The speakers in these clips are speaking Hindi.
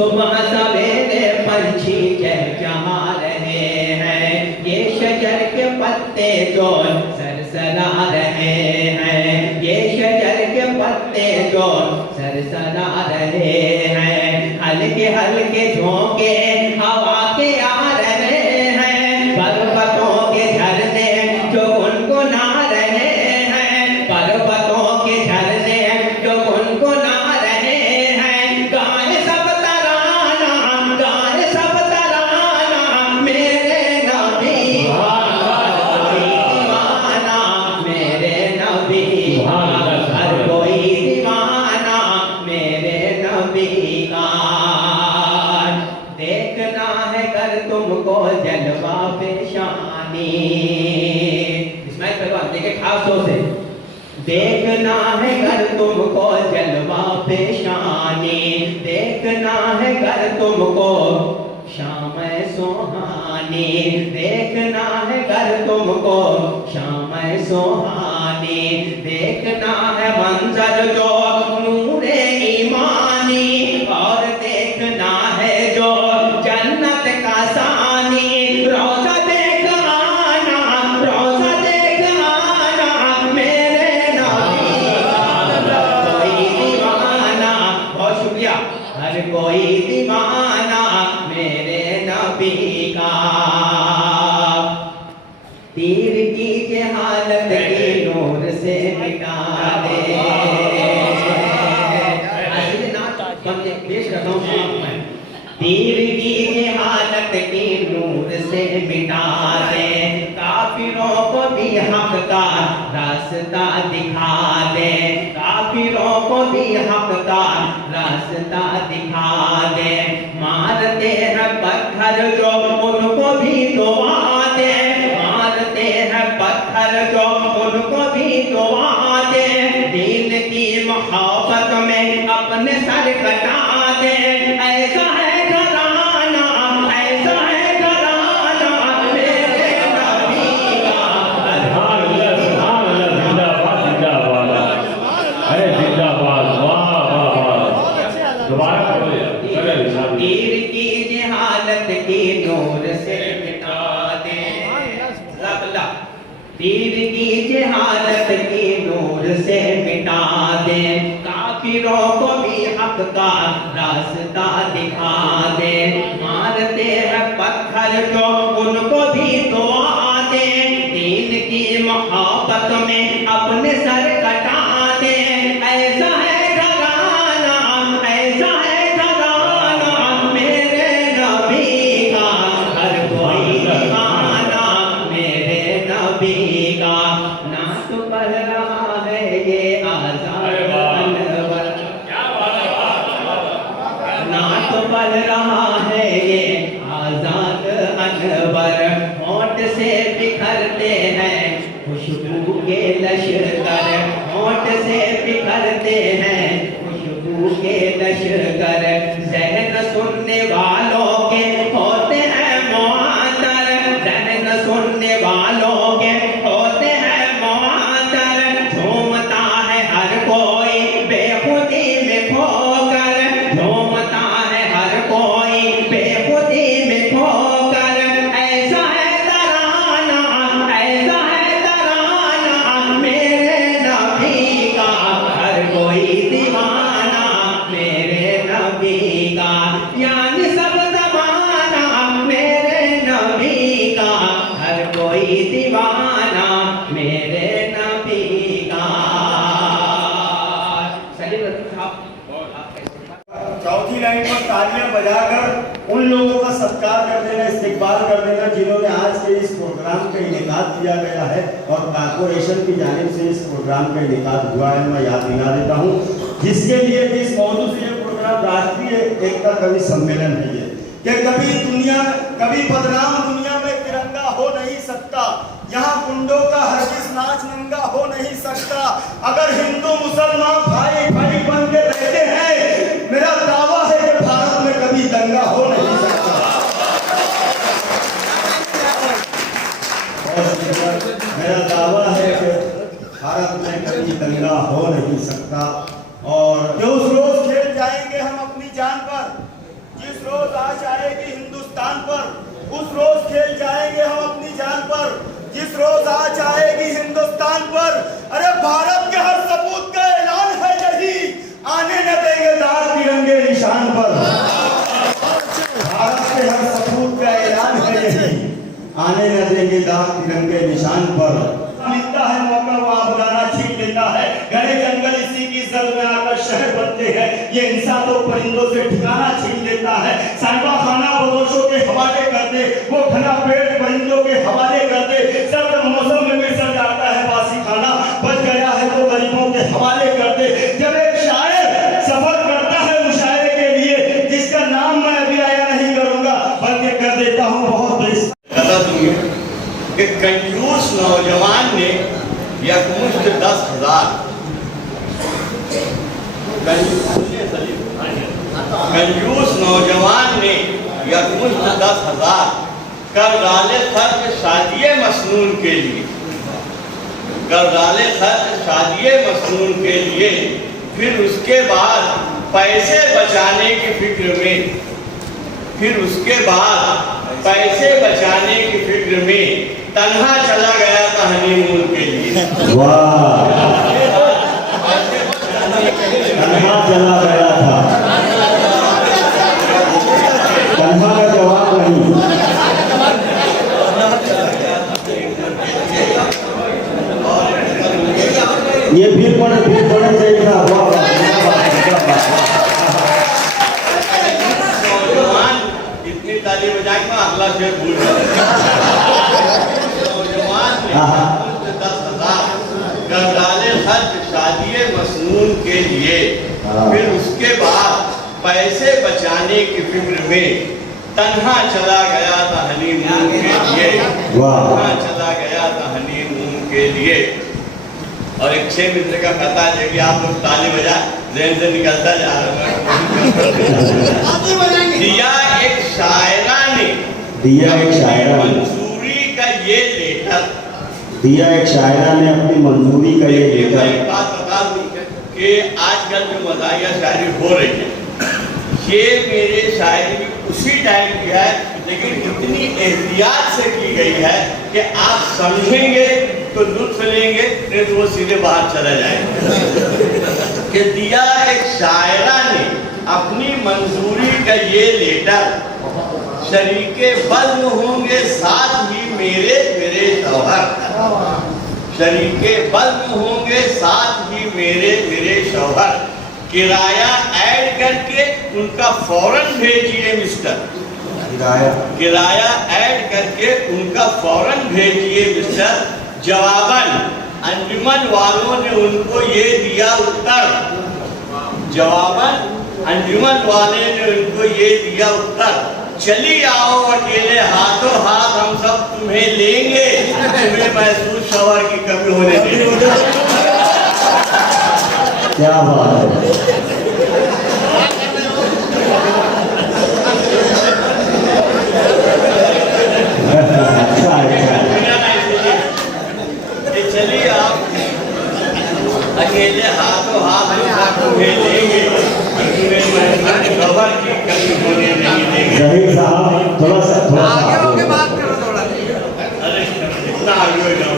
सुबह सवेरे पंछी चहचहा रहे हैं, ये शजर के पत्ते जो सरसरा रहे हैं, ये शजर के पत्ते जो सरसरा रहे हैं। हल्के हल्के झोंके हवा के आ रहे हैं, पर्वतों के झरने जो गुनगुना रहे हैं, पर्वतों के झरने जो गुनगुना रहे हैं। गाए सब तराना, गाए सब तराना, मेरे नबी दीवाना, मेरे नबी हर कोई दीवाना मेरे नबी का। देखना है कर तुमको जलवा पेशानी, इसमें देखे खास तौर से देखना है कर तुमको जलवा पेशानी, देखना है कर तुमको शाम सुहानी, देखना है कर तुमको शाम सुहानी, देखना है मंजर जो नूरे ईमानी, और देखना है जो जन्नत का सानी। रोजा देख आना, रोजा देख आना, मेरे नबी कोई दीवाना। बहुत शुक्रिया। हर कोई दीवाना मेरे नबी का। तीर की जहालत की नूर से मिटा दे, पेश करता हूँ। तीर की जहालत की नूर से मिटा दे, काफिरों को भी हक का रास्ता दिखा दे, काफिरों को भी हक का रास्ता दिखा दे। मारते हैं पत्थर जो उनको भी दुआ दे, मारते हैं पत्थर जो उनको भी दुआ दे। दीन की मोहब्बत में अपने सर कटा दे, ऐसा है घराना, ऐसा है घराना मेरे नबी का। तीर की जहालत की नूर से मिटा दे, तीर की जहालत की नूर से मिटा दे। काफिरों को भी हक का रास्ता दिखा दे, मारते हैं पत्थर जो उनको भी दुआ दे। दीन की मोहब्बत में अपने सर कटा दे, ऐसा है घराना, ऐसा है घराना मेरे नबी का। हर कोई दीवाना मेरे नबी का। नात पढ़ रहा है ये आजाद अनवर, नात पढ़ रहा है ये आजाद अनवर। होंठ से बिखरते हैं खुशबू के लश्कर, होंठ से बिखरते हैं खुशबू के लश्कर। ज़हन सुनने वालों के होते हैं मुआतर, ज़हन सुनने वालों के होते हैं मुआतर। झूमता है हर कोई बेखुदी में खोकर, झूमता है हर कोई बेखुदी में खोकर। ऐसा है तराना, ऐसा है तराना मेरे नबी का। हर कोई दीवाना मेरे नबी का, यानी सब ज़माना मेरे नबी का। हर कोई दीवाना मेरे नबी का। चौथी लाइन पर तालियां बजाकर उन लोगों का सत्कार कर देना, इस्तिकबाल कर देना जिन्होंने आज के इस प्रोग्राम का इनेकाद किया गया है और कॉर्पोरेशन की जानिब से इस प्रोग्राम का इनेकाद हुआ है। मैं याद दिला देता हूँ जिसके लिए भी इस मौजू से ये प्रोग्राम राष्ट्रीय एकता कवि सम्मेलन है ये, कि कभी बदनाम दुनिया में तिरंगा हो नहीं सकता, यहाँ गुंडों का हरगिज़ नाच नंगा हो नहीं सकता। अगर हिंदू मुसलमान भाई भाई बन के रहते हैं, मेरा दावा है कि भारत में कभी दंगा हो नहीं सकता। मेरा दावा है कि भारत में कभी दंगा हो नहीं सकता। और जो उस रोज खेल जाएंगे हम अपनी जान पर, निशान पर, उस रोज खेल जाएंगे हम अपनी जान पर, जिस रोज आज आएगी हिंदुस्तान पर। अरे भारत के हर सपूत का ऐलान है यही, आने न देंगे दाग तिरंगे निशान पर। भारत के हर सपूत का ऐलान है यही, आने न देंगे दाग तिरंगे निशान पर। मिलता है मौका वो आपदाना छीन लेता है, घने जंगल इसी की जद में आकर शहर बनते हैं। ये इंसान तो परिंदों से ठिकाना छीन लेता है, साहिबा खाना बदोशों के हवाले कर दे, वो घना पेड़ परिंदों के हवाले कर दे। सर्द मौसम में मिसल जाता है बासी खाना, बच गया है तो गरीबों के हवाले कर दे। जब एक शायर सफर करता है मुशायरे के लिए, जिसका नाम मैं अभी आया नहीं करूंगा, बल्कि कर देता हूँ बहुत कि कंजूस नौजवान ने यकमुश्त 10,000 कंजूस नौजवान ने यकमुश्त 10,000 कर डाले खर्च शादिये मसनून के लिए, कर डाले खर्च शादिये मसनून के लिए। फिर उसके बाद पैसे बचाने की फिक्र में, फिर उसके बाद पैसे बचाने की फिक्र में तन्हा चला गया था हनीमून के लिए। वाह, तन्हा चला गया था, तन्हा का जवाब नहीं। ये फिर पढ़े चाहिए था। नौजवान इतनी ताली बजा के अगला शेर भूल गया। नौजवान ने 10,000 कर डाले खर्च शादिये मसनून के लिए। फिर उसके बाद पैसे बचाने की फिक्र में तन्हा चला गया था हनीमून के लिए, तन्हा चला गया था हनीमून के लिए। और एक 6 मित्र का कहता है कि आप लोग ताली बजा, जहन से निकलता जा रहा है। दिया एक शायरा ने, दिया एक शायरा ने मंजूरी का ये लेटर, दिया एक शायरा ने अपनी मंजूरी का ये लेटर। एक बात बता दूं कि आजकल जो मज़ाहिया शायरी हो रही है, ये मेरे शायरी भी उसी टाइप की है, लेकिन इतनी एहतियात से की गई है कि आप समझेंगे तो लुत्फ लेंगे, नहीं तो वो सीधे बाहर चला जाएगा। कि दिया एक शायरा ने अपनी मंजूरी का ये लेटर, शरीके बज़्म होंगे साथ ही मेरे शौहर, शरीके बज़्म होंगे साथ ही मेरे शौहर। किराया ऐड करके उनका फौरन भेजिए मिस्टर, किराया ऐड करके उनका फौरन भेजिए मिस्टर। जवाबन अंजुमन वालों ने उनको ये दिया उत्तर, जवाबन अंजुमन वाले ने उनको ये दिया उत्तर, चली आओ अकेले हाथों हाथ हम सब तुम्हें लेंगे, तुम्हें महसूस शौहर की कमी होने देंगे। क्या बात है। चलिए आप अकेले हाथों हाथ तुम्हें लेंगे, खबर की कमी होने नहीं देंगे। जहीर साहब थोड़ा सा आगे होके बात करो थोड़ा। अरे इतना आगे हो जाओ,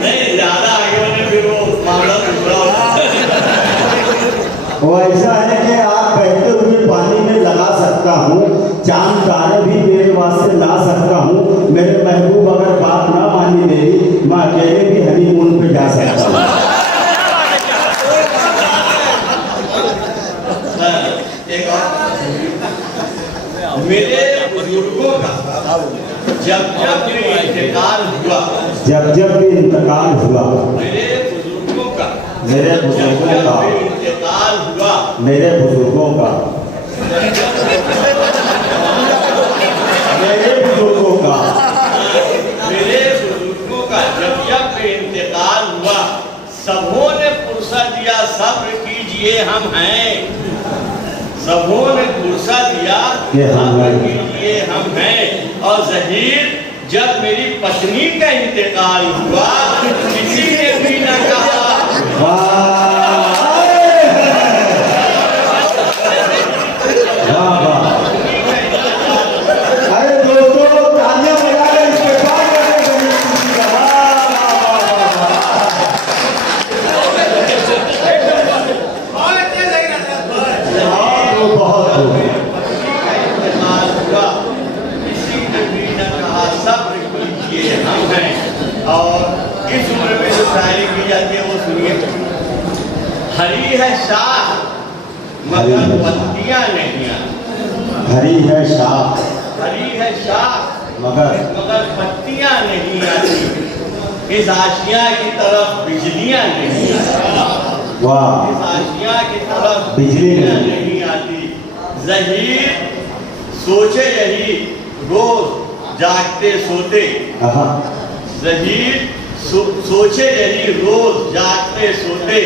नहीं ज्यादा आगे होने फिर वो मामला दूसरा होगा। वो ऐसा है कि आप बहते हुए पानी में लगा सकता हूँ, चांद तारे भी मेरे वास्ते ला सकता हूँ। मेरे महबूब अगर बात ना मानी मेरी, मैं अकेले भी हनीमून पे जा सकता हूँ। एक और, मेरे बुजुर्गों का जब जब भी इंतकाल हुआ, जब जब भी इंतकाल हुआ, मेरे बुजुर्गों का, मेरे बुजुर्गों का, इंतकाल हुआ, मेरे बुजुर्गों का, मेरे बुजुर्गों का, मेरे बुजुर्गों का जब जब इंतकाल हुआ, सबों ने पुरसा दिया सब्र कीजिए हम हैं, सबों ने पुरसा दिया सब्र कीजिए हम हैं। और ज़हीर जब मेरी पत्नी का इंतकाल हुआ, किसी ने भी न कहा शायरी की जाती है वो सुनिए। हरी है शाख मगर पत्तियां नहीं आती। हरी है शाख हरी है शाख मगर पत्तियां नहीं आती। इस आशिया की तरफ बिजलियां नहीं आती। वाह, इस आशिया की तरफ बिजली बिजलियां नहीं। नहीं आती। ज़हीर सोचे यही रोज जागते सोते। आहा, ज़हीर सोचे यही रोज जागते सोते।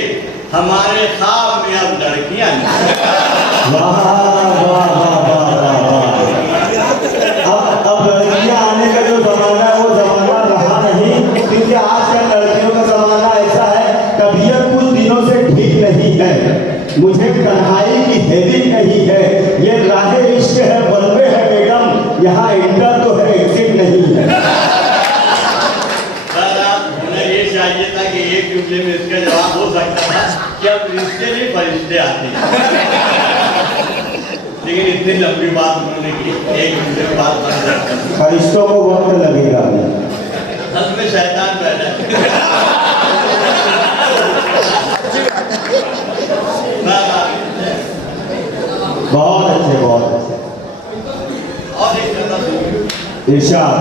हमारे ख्वाब में अब लड़कियां नहीं। वाह वाह वाह वाह वाह वाह। अब लड़कियां आने का जो जमाना है वो जमाना रहा नहीं, क्योंकि आजकल लड़कियों का जमाना ऐसा है, तबीयत कुछ दिनों से ठीक नहीं है, मुझे तन्हाई की हेविंग नहीं है, ये राहे इश्क है बलवे है मैडम, यहाँ इंटर तो है एग्जिट नहीं है। होना ये चाहिए था कि एक जुमले में इसका जवाब हो सकता था कि अब रिश्ते नहीं फरिश्ते आते हैं। लेकिन इतनी लंबी बात उन्होंने की, एक जुमले में बात बन सकती है। फरिश्तों को वक्त लगेगा। हल में शैतान पैदा है। बहुत अच्छे, बहुत अच्छे। और एक जगह सुनिए। इरशाद,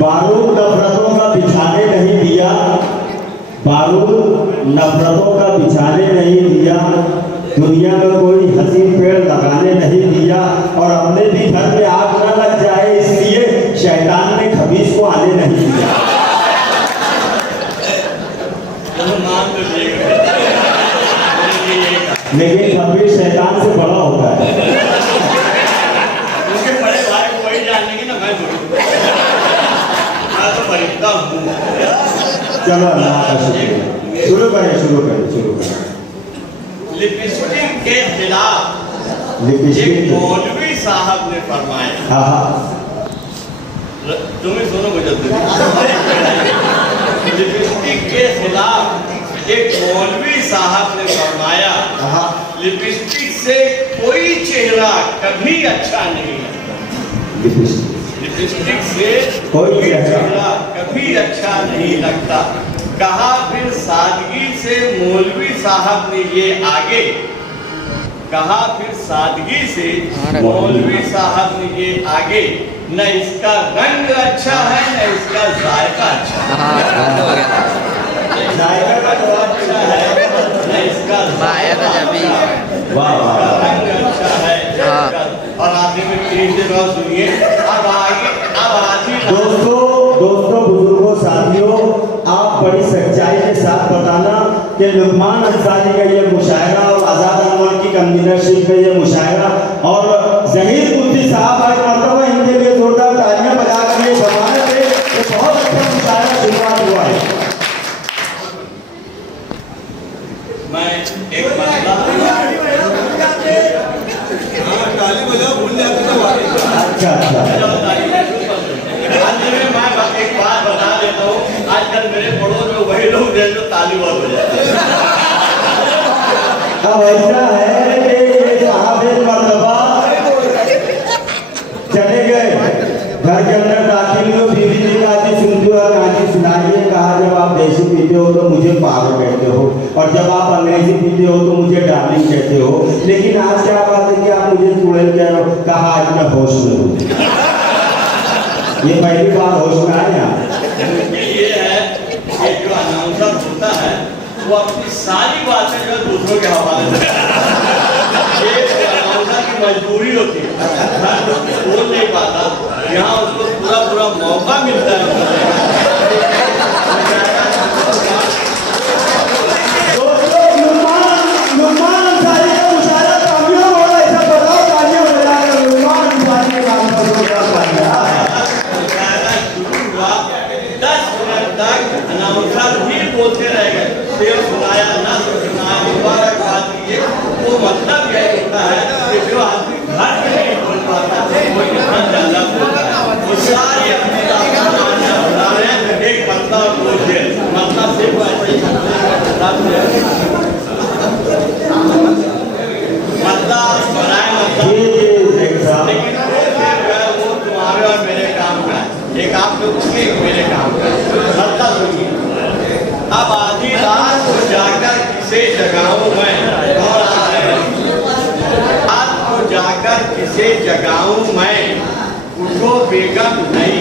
बारूद नफरतों का बिछाने नहीं दिया, बारूद नफरतों का बिछाने नहीं दिया, दुनिया में कोई हसीन पेड़ लगाने नहीं दिया, और अपने भी घर में आग न लग जाए इसलिए शैतान ने खबीज को आने नहीं दिया। मान तो लेकिन खबीज शैतान से बड़ा होता है। उनके बड़े भाई को वही जानेंगे ना, मैं तो फरिश्ता हूँ। चलो अल्लाह का शुक्रिया। शुरू करें। लिपस्टिक के खिलाफ लिपस्टिक एक मौलवी साहब ने फरमाया। तुम्हें सुनो मुझे। लिपस्टिक के खिलाफ एक मौलवी साहब ने फरमाया, लिपस्टिक से कोई चेहरा कभी अच्छा नहीं लगता। लिपस्टिक से कोई चेहरा कभी अच्छा नहीं लगता। कहा फिर सादगी से मौलवी साहब ने ये आगे, कहा फिर सादगी से मौलवी साहब ने ये आगे, न इसका रंग अच्छा है न इसका जायका अच्छा है। जायका का जवाब अच्छा है न इसका रंग अच्छा है। और आखिर में तीन जगह सुनिए। अब आगे दोस्तों बुजुर्गों साथियों, आप बड़ी सच्चाई के साथ बताना कि लुकमान अंसारी का ये मुशायरा और आज़ाद अनवर की कन्वीनरशिप का ये मुशायरा और ज़हीर कुद्दी साहब एक मरतबा इनके लिए जोरदार तालियां बजाकर ये जमानत है कि बहुत अच्छा मुशायरा शुरुआत हुआ है। मैं एक मसला ताली बजाओ, भूल जाते थे वाली। अच्छा मैं एक बात बता देता हूँ। आजकल मेरे पड़ोस में वही लोग हैं जो ताली बात हो जाते हैं। अब ऐसा है कि ये साहब एक मरतबा चले गए घर के अंदर, दाखिल हुए, बीवी ने कहा कि सुनते हो कहानी सुनाइए। कहा जब आप देसी पीते हो तो मुझे पागल कहते हो, और जब आप अंग्रेजी पीते हो तो मुझे डार्लिंग कहते हो, लेकिन आज क्या बात है कि आप मुझे चुड़ैल कह रहे हो। कहा आज मैं होश में हूँ। ये पहली बार होश में आया। ये है कि जो अनाउंसर होता है वो अपनी सारी बातें जो दूसरों के हवाले से, ये अनाउंसर की मजबूरी होती है, हर बोल नहीं पाता, यहाँ उसको पूरा मौका मिलता है। अनाउंसर भी बोलते रह गए, शेर सुनाया ना सुनाया, मुबारकबाद दिए। वो मतलब यही होता है कि जो आदमी घर में नहीं बोल पाता वो यहाँ ज्यादा बोलता है। वो सारी अपनी बता रहे हैं। एक मतलब बोलते मतलब सिर्फ ऐसे मतलब बनाए मतलब, लेकिन वो तुम्हारे और मेरे काम का है। एक आप लोगों के, एक मेरे काम का है। मतलब सुनिए। किसे जगाऊं मैं, रात को जाकर किसे जगाऊं मैं, उठो बेगम नई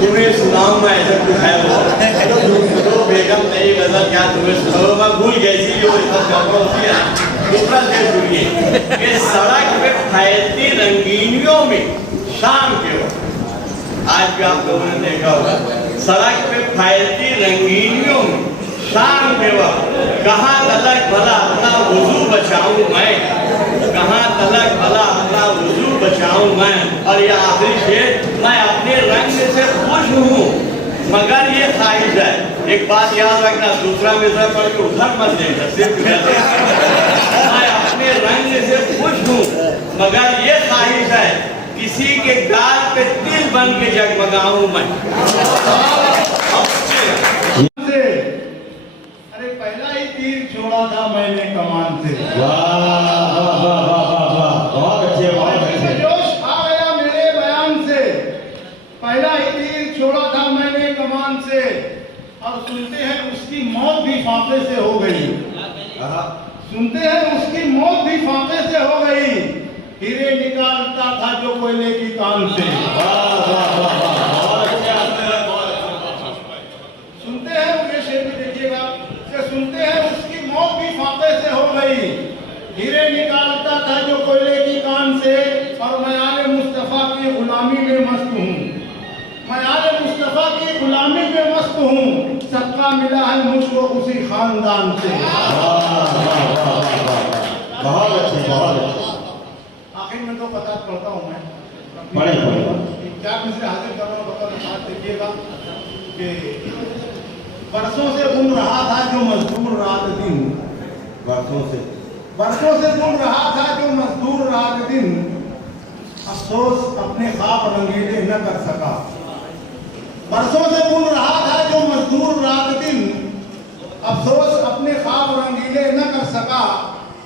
तुम्हें सुनाऊं मैं, ऐसा कुछ है वो तो बेगम नई गजल क्या तुम्हें सुनाऊं, मैं भूल गई थी जो होती है। दूसरा से सुनिए कि सड़क पे फैलती रंगीनियों में शाम के वक्त, आज भी आप लोगों ने देखा होगा, सड़क पे फैलती रंगीनियों में शाम के वक्त, कहाँ तलक भला अपना वजू बचाऊं मैं, कहाँ तलक भला अपना वजू बचाऊं मैं। और ये आखिरी शेर, मैं अपने रंग से खुश हूँ मगर ये ख्वाहिश है, एक बात याद रखना, दूसरा मिसरा पढ़ के उधर मत देना, सिर्फ मैं अपने रंग से खुश हूँ मगर ये ख्वाहिश है किसी के गाल पे तिल बन के जगमगाऊं मैं। अरे पहला ही तीर छोड़ा था मैंने कमान से। बहुत अच्छे, बहुत अच्छे। जोश आ गया मेरे बयान से, पहला ही तीर छोड़ा था मैंने कमान से, और सुनते हैं उसकी मौत भी फांके से हो गई, सुनते हैं उसकी मौत भी फांके से हो गई, हीरे निकालता था जो कोयले की कान से। सुनते हैं, ये शेर भी देखिएगा, सुनते हैं उसकी मौत भी फांके से हो गई, हीरे निकालता था जो कोयले की कान से, और मैं आले मुस्तफा की गुलामी में मस्त हूँ, मैं आले मुस्तफा की गुलामी में मस्त हूँ, सदका मिला है मुझको उसी खानदान से। बहुत अच्छे, बहुत अच्छे। आखिर में तो पता पढ़ता हूँ मैं, पढ़े क्या मिसरे हाजिर कर रहा हूँ, बात देखिएगा कि बरसों से बुन रहा था जो मजदूर रात दिन, बरसों से बुन रहा था जो मजदूर रात दिन, अफसोस अपने ख्वाब रंगीले न कर सका, बरसों से बुन रहा था जो मजदूर रात दिन, अफसोस अपने ख्वाब रंगीले न कर सका,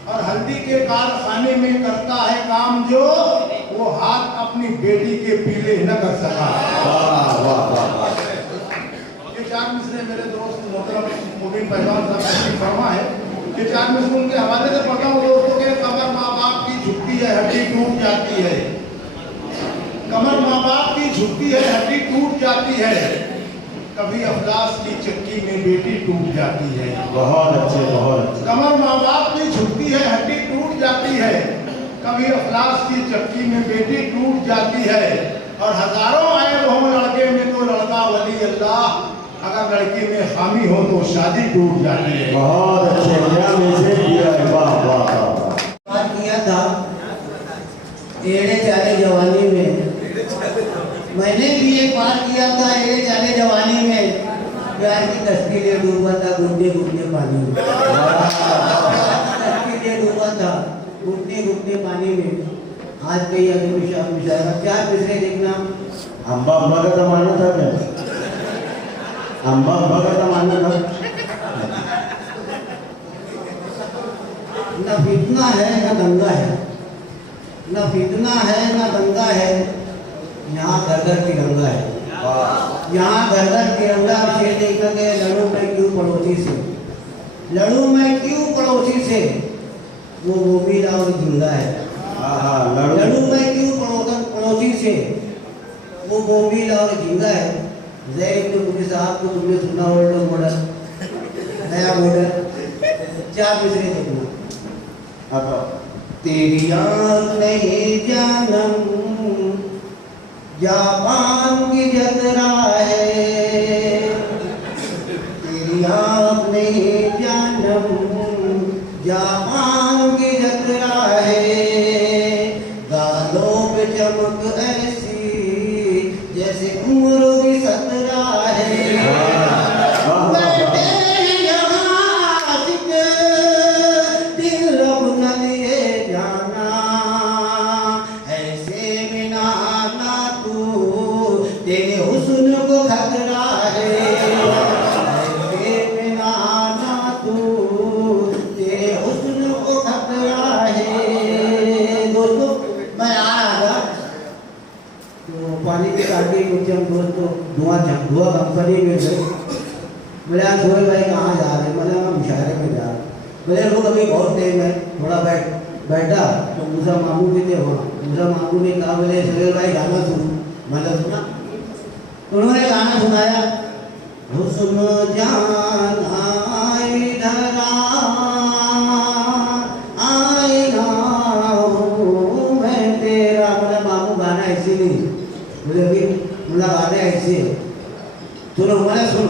और हल्दी के कारखाने में करता है काम जो, वो हाथ अपनी बेटी के पीले न कर सका। ये चार मिसरे मेरे दोस्त मोहतरम मुबीन पहलवान साहब की फरमा है, ये चार मिसरे उनके हवाले से पढ़ता हूँ दोस्तों के। कमर माँ बाप की झुकती है हड्डी टूट जाती है, कमर माँ बाप की झुकती है हड्डी टूट जाती है, कभी अफलास की चक्की में बेटी टूट जाती है। बहुत अच्छे, बहुत अच्छे। कमर माँ बाप की झुकती है हड्डी टूट जाती है, कभी अफलास की चक्की में बेटी टूट जाती है, और हजारों आए हों लड़के में तो लड़का वली अल्लाह, अगर लड़की में खामी हो तो शादी टूट जाती है। बहुत अच्छे, क्या मैसेज दिया है, वाह वाह वाह। बात किया था एड़े चाले जवानी में, मैंने भी एक बार किया था एड़े चाले जवानी में, प्यार की कश्ती ले डूबा था घुटने घुटने पानी में, कश्ती ले डूबा था घुटने घुटने पानी में, आज कहीं अगर मुशायरा क्या पिछले देखना, अम्बा अम्बा का जमाना था क्या, अम्बा अम्बा का जमाना था, न फितना है न दंगा है, न फितना है न दंगा है, यहाँ घर घर तिरंगा है, यहाँ घर घर तिरंगा। शेर देखा के लड़ू मैं क्यों पड़ोसी से, लड़ू मैं क्यों पड़ोसी से, वो मोबिल और जिंदा है, लड़ू मैं क्यों पड़ोसी से, वो मोबिल और जिंदा है। जैन इब्न कुली साहब को तुमने सुना, ओल्ड मॉडल नया मॉडल, चार मिसरे देखना। तेरी आँख नहीं जानम जापान की जतरा है, तेरी आँख नहीं जानम जापान की जतरा है, गालों पे चमक ऐसी जैसे उम्र की 17 है, बैठे यहाँ आशिक दिल अपना लिए जाना, ऐसे में ना आना तू तेरे हुस्न को खतरा है, ऐसे में ना आना तू तेरे हुस्न को खतरा है। दोस्तों मैं आ रहा था तो पानी की टांकी कुछ हम दोस्तों धुआं कंपनी में गए, बोले यार सोहेल भाई कहाँ जा रहे हैं? मैंने हम मुशायरे में जा रहे हैं। बोले लोग अभी बहुत टाइम है, थोड़ा बैठा तो मूसा मामू भी थे वहाँ। मूसा मामू ने कहा बोले सोहेल भाई गाना सुनो। मैंने सुना तो उन्होंने गाना सुनाया, हुस्न जाना इधर आईना हूँ मैं तेरा। बोला मामू गाना ऐसे नहीं, बोले अभी बोला गाना ऐसे सुनो। मैंने सुन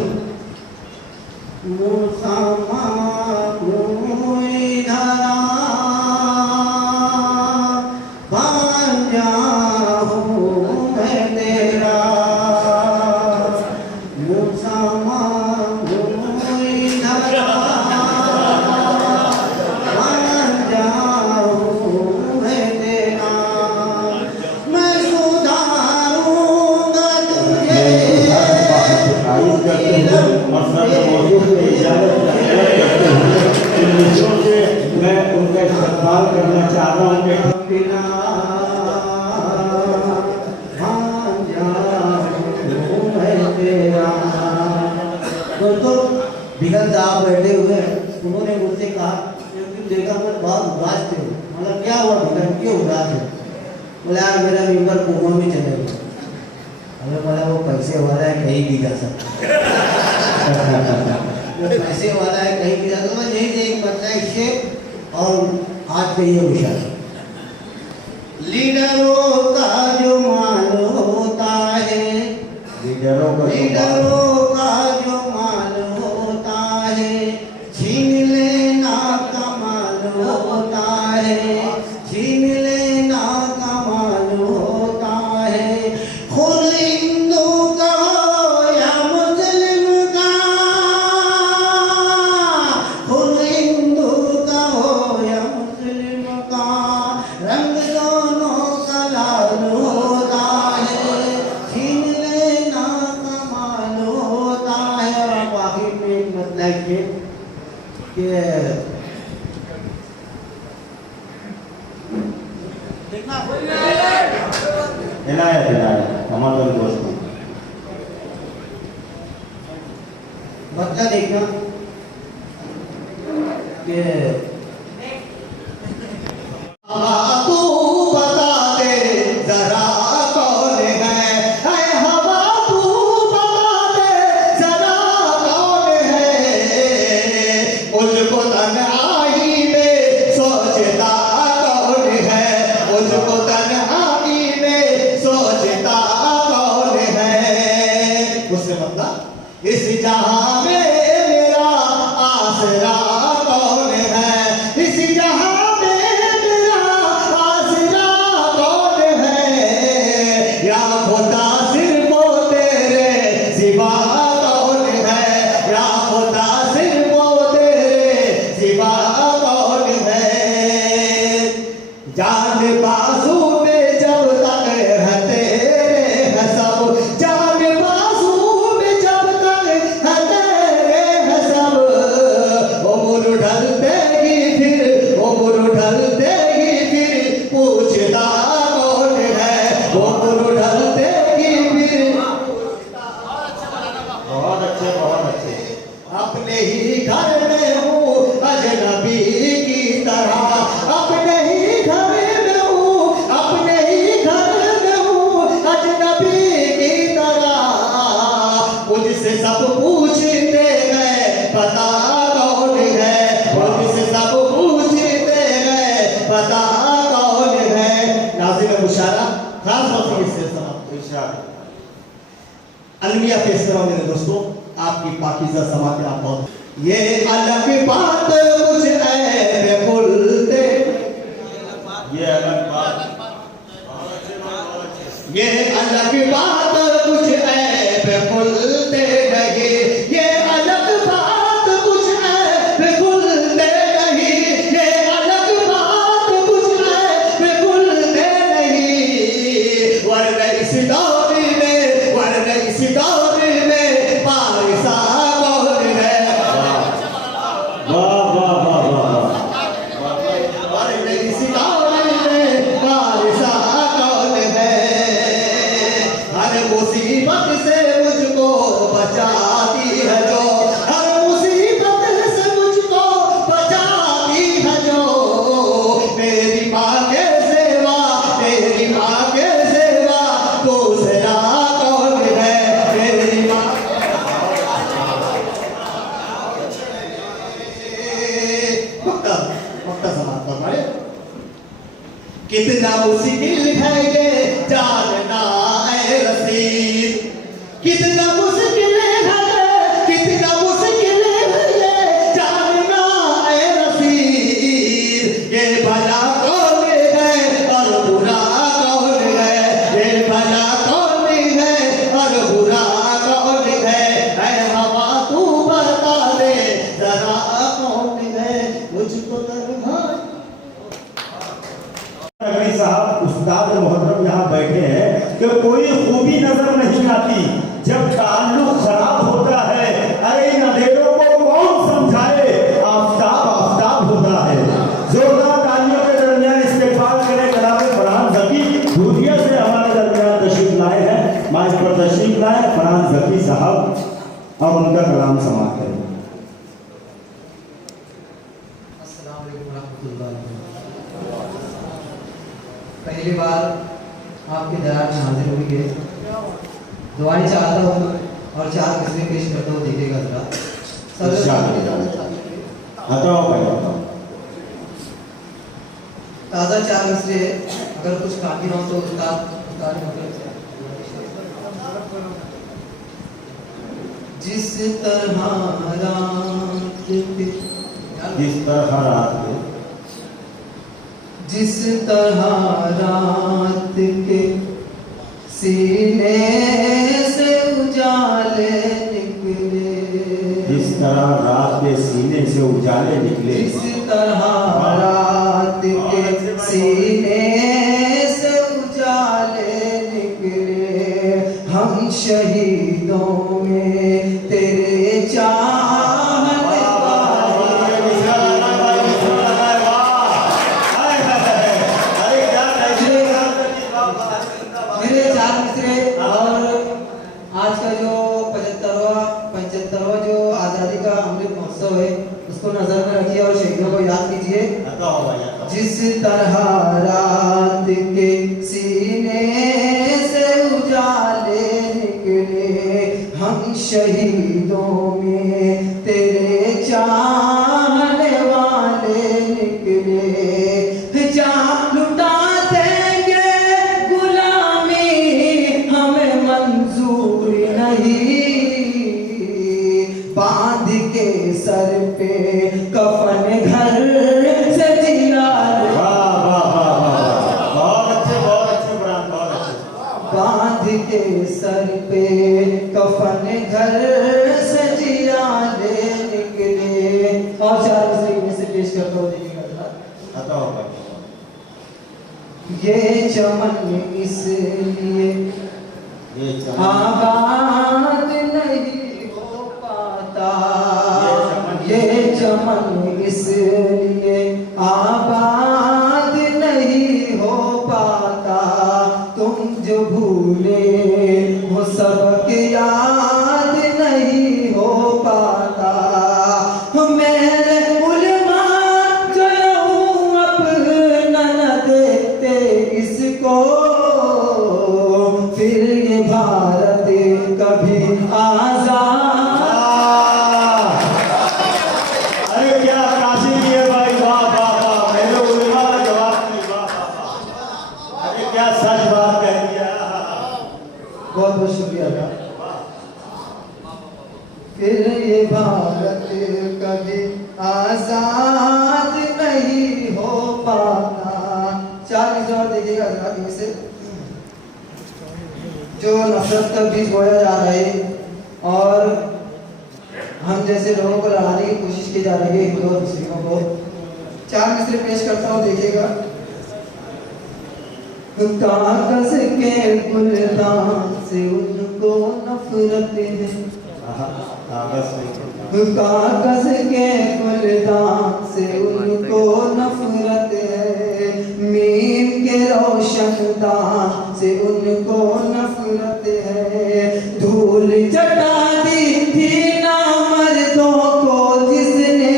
मूसा मामू इधर भांजा हूँ मैं तेरा। मूसा मामू इधर भांजा हूँ मैं तेरा। मैं सुधारूंगा तुझे मैं उनका इस्तेमाल करना चाहता हूँ कि दोस्तों बिगल साहब बैठे हुए हैं, उन्होंने मुझसे कहा क्योंकि देखा मैं बहुत उदास थे। मतलब क्या हुआ बिगल, क्यों उदास है? बोला यार मेरा मेम्बर कोमा में चले गया। हमें बोला वो पैसे वाला है, कहीं भी जा सकता वो पैसे वाला है, कहीं भी जा सकता। मैं यही देख पड़ता है इससे। और आज के ये विषय लीडरों का जो माल होता है, लीडरों का जो माल होता है, छीन लेना कमाल होता है, छीन लेना कमाल होता है। खुद हिंदू का हो या मुस्लिम का, खुद हिंदू का हो या मुस्लिम का, रंग दोनों का लाल होता है, छीन लेना कमाल होता है। और अब आखिर में एक मतलब ये कि इनायत हमारे दोस्तों मतलब देखना कि तू बता दे जरा कौन है, ऐ हवा तू बता दे जरा कौन है, मुझको तन्हाई में सोचता कौन है, मुझको तन्हाई में सोचता कौन है। उससे मतलब इस जहां में मेरा आसरा कौन है, इस जहां में मेरा आसरा कौन है, या खुदा सिर्फ वो तेरे सिवा कौन है, या खुदा सिर्फ वो तेरे सिवा कौन है। जान बाजू में जब तक है तेरे है सब, जान बाजू में जब तक है तेरे है सब, उम्र ढलते ही फिर, उम्र ढलते ही फिर पूछता कौन है, उम्र ढलते ही फिर। बहुत अच्छे अपने ही घर में हूँ अजनबी की तरह, अपने ही घर में हूँ, अपने ही घर में हूँ अजनबी की तरह। मुझसे सब पूछते गए पता कौन है, मुझसे सब पूछते गए पता कौन है। नाज़िम मुशारा खास तौर से इससे समाप्त अलमिया पेश करो मेरे दोस्तों, आपकी पाकीज़ा समाते आप बहुत। ये अलग बात कुछ ऐब खुलते, ये अलग बात ये अलग बात कुछ ऐब खुलते नहीं, ये अलग बात कुछ ऐब खुलते नहीं, ये अलग बात कुछ ऐब खुलते नहीं। वरना इस दौर में, वरना इस दौर में पारिसा कौन है। वाह वाह वाह वाह वाह कितना मुश्किल है ये जानना ऐ रसीद, कितना मुश्किल है, कितना मुश्किल है ये जानना ऐ रसीद। ये भला कौन है और बुरा कौन है, ये भला कौन है और बुरा कौन है। ऐ हवा तू बता दे जरा कौन है मुझको तन्हा। नकवी साहब उस्ताद मोहतरम यहाँ बैठे हैं कि कोई खूबी नजर नहीं आती जब ताल्लुक खराब होता है। अरे इन अंधेरों को कौन समझाए, आफताब आफताब होता है। जोरदार तालियों के दरमियान इस्तेमाल करें जनाब फरहान जकी, दूरिया से हमारे दरमियान तशरीफ लाए हैं। माइक पर तशरीफ लाए फरहान जकी साहब और उनका कलाम समाप्त करें। अस्सलाम वालेकुम रहमतुल्लाह। पहली बार आपके दरबार में हाजिर हुई है, दुआएं चाहता हूँ और 4 किस्में पेश करता हूँ, देखिएगा जरा। ताज़ा 4 मिसरे है, अगर कुछ काफी ना हो तो उस्ताद जिस तरह रात के जिस तरह रात के जिस तरह रात के सीने से उजाले निकले, जिस तरह रात के सीने से उजाले निकले, जिस तरह रात के सीने से उजाले निकले, हम शहीदों में तेरे चाहने मेरे 4 मिसरे। और आज का जो 75वां जो आज़ादी का अमृत महोत्सव है उसको नजर में रखिए और शहीदों को याद कीजिए। जिस तरह रात के सीने से उजाले निकले, हम शहीदों में तेरे चाहने वाले निकले। जान लुटा देंगे गुलामी हमें मंजूर नहीं, बांध के सर पे कफन घर से जिला ले। बांध के सर पे कफन घर से जिया ले निकले। और 4 मिसरे में से पेश करता हूँ, देखिएगा। ये चमन इसलिए आबाद नहीं हो पाता, ये चमन इसलिए आबाद नहीं हो पाता, तुम जो भूले वो सबक याद नहीं हो पाता। मेरे उलमा जो यूं अपना न देखते इसको, फिर ये भारत कभी आजाद। अरे क्या काशी है भाई, वाह वाह वाह। मेरे उलमा का जवाब नहीं, वाह वाह वाह। अरे क्या सच बात कह दिया। बहुत बहुत शुक्रिया। फिर ये भारत कभी आजाद नहीं हो पाता। 4 मिसरे और देखिएगा जरा इनसे। जो नफरत का बीज बोया जा रहा है और हम जैसे लोगों को लड़ाने की कोशिश की जा रही है हिंदू और मुस्लिमों को, 4 मिसरे पेश करता हूँ, देखिएगा। कागज के गुलदान से उनको नफरत है, कागज के गुलदान से उनको नफरत है, मीम के रोशनदान से उनको नफरत है। धूल चटा दी थी ना मर्दों को जिसने,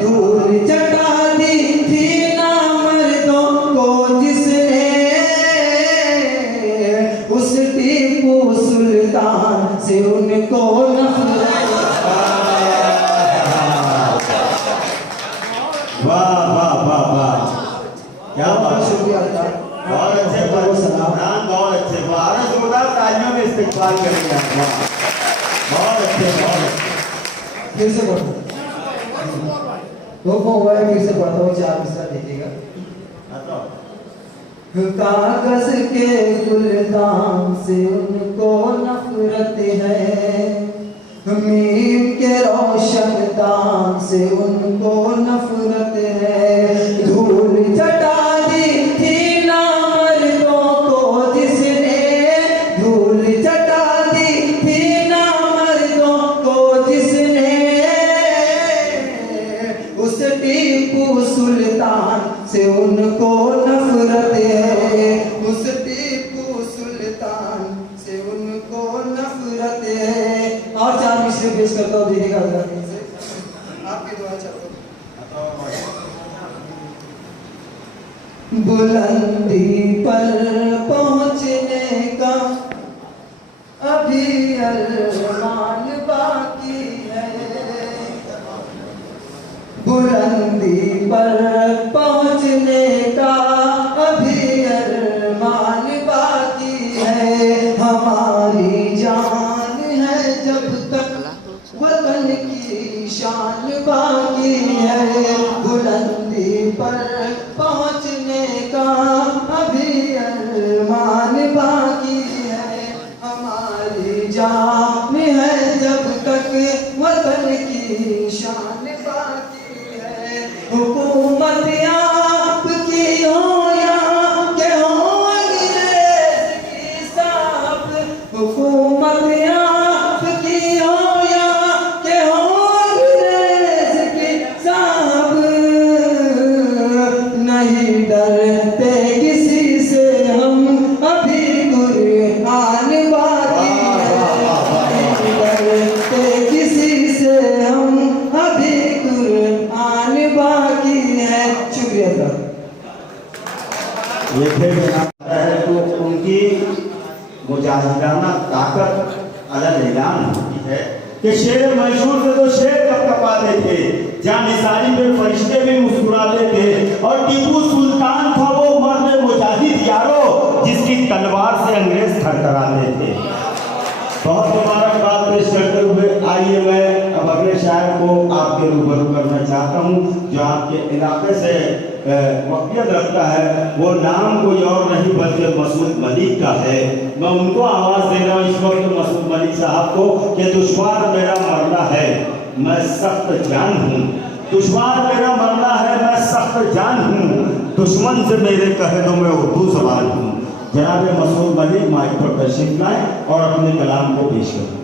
धूल चटा दी थी ना मर्दों को जिसने, उस टीपू सुल्तान से उनको नफरत। वाह वाह वाह वाह। क्या बात है। शुक्रिया अल्ताफ। बहुत अच्छे फरमान, बहुत अच्छे। भारत जोरदार तालियों में इस्तेमाल करेंगे आपका। बहुत अच्छे, बहुत अच्छे। फिर से पढ़ो। वो हुआ है, फिर से पढ़ता हूँ, 4 मिसरा देखिएगा। कागज के गुलदान से उनको नफरत है, मीम के रोशन दान से उनको नफरत है। धूल चटा दी थी नामर्दों को जिसने, धूल चटा दी थी नामर्दों को जिसने, उस टीपू सुल्तान से उनको नफरत है, उस टीपू सुल्तान से उनको नफरत है। और 4 मिसरे पेश करता हूँ, देखिएगा आपकी दुआ चाहता हूँ। बुलंदी पर पहुँचने का अभी अरमान बाकी है, बुलंदी पर पहुँचने का अभी अरमान बाकी है। हमारी जान है जब तक वतन की शान बाकी है, बुलंदी पर पहुँचने का अभी अरमान बाकी है। हमारी जान है जब तक वतन की शान बाकी है। हुकूमत आपकी हो या के हो अंग्रेज की साहब, हुकूमत आपकी हो या के हो अंग्रेज की साहब, नहीं डरते किसी से हम अभी कुरान बाकी है, नहीं डरते किसी से हम अभी कुरान बाकी है। शुक्रिया सर। ये फिर है तो उनकी मुजाहिदाना ताकत अलग ऐलान होती है कि शेर मशहूर से तो शेर कपकपाते थे, जहाँ निसारी में फरिश्ते भी मुस्कुराते थे, और टीपू सुल्तान था वो मर्द मुजाहिद यारो जिसकी तलवार से अंग्रेज थरथराते थे। बहुत मुबारकबाद पेश करते हुए आइए मैं अब अगले शायर को आपके रूबरू करना चाहता हूँ, जो आपके इलाके से वक़्तियत रखता है। वो नाम कोई और नहीं बल्कि मसूद मलिक का है। मैं उनको आवाज़ दे रहा हूँ इस वक्त मसूद मलिक साहब को कि दुश्वार मेरा मरना है मैं सख्त जान हूँ, दुश्वार मेरा मरना है मैं सख्त जान हूँ, दुश्मन से मेरे कह दो मैं उर्दू ज़बान हूँ। जनाब मसूद मलिक माइक पर तशरीफ लाएं और अपने कलाम को पेश करें।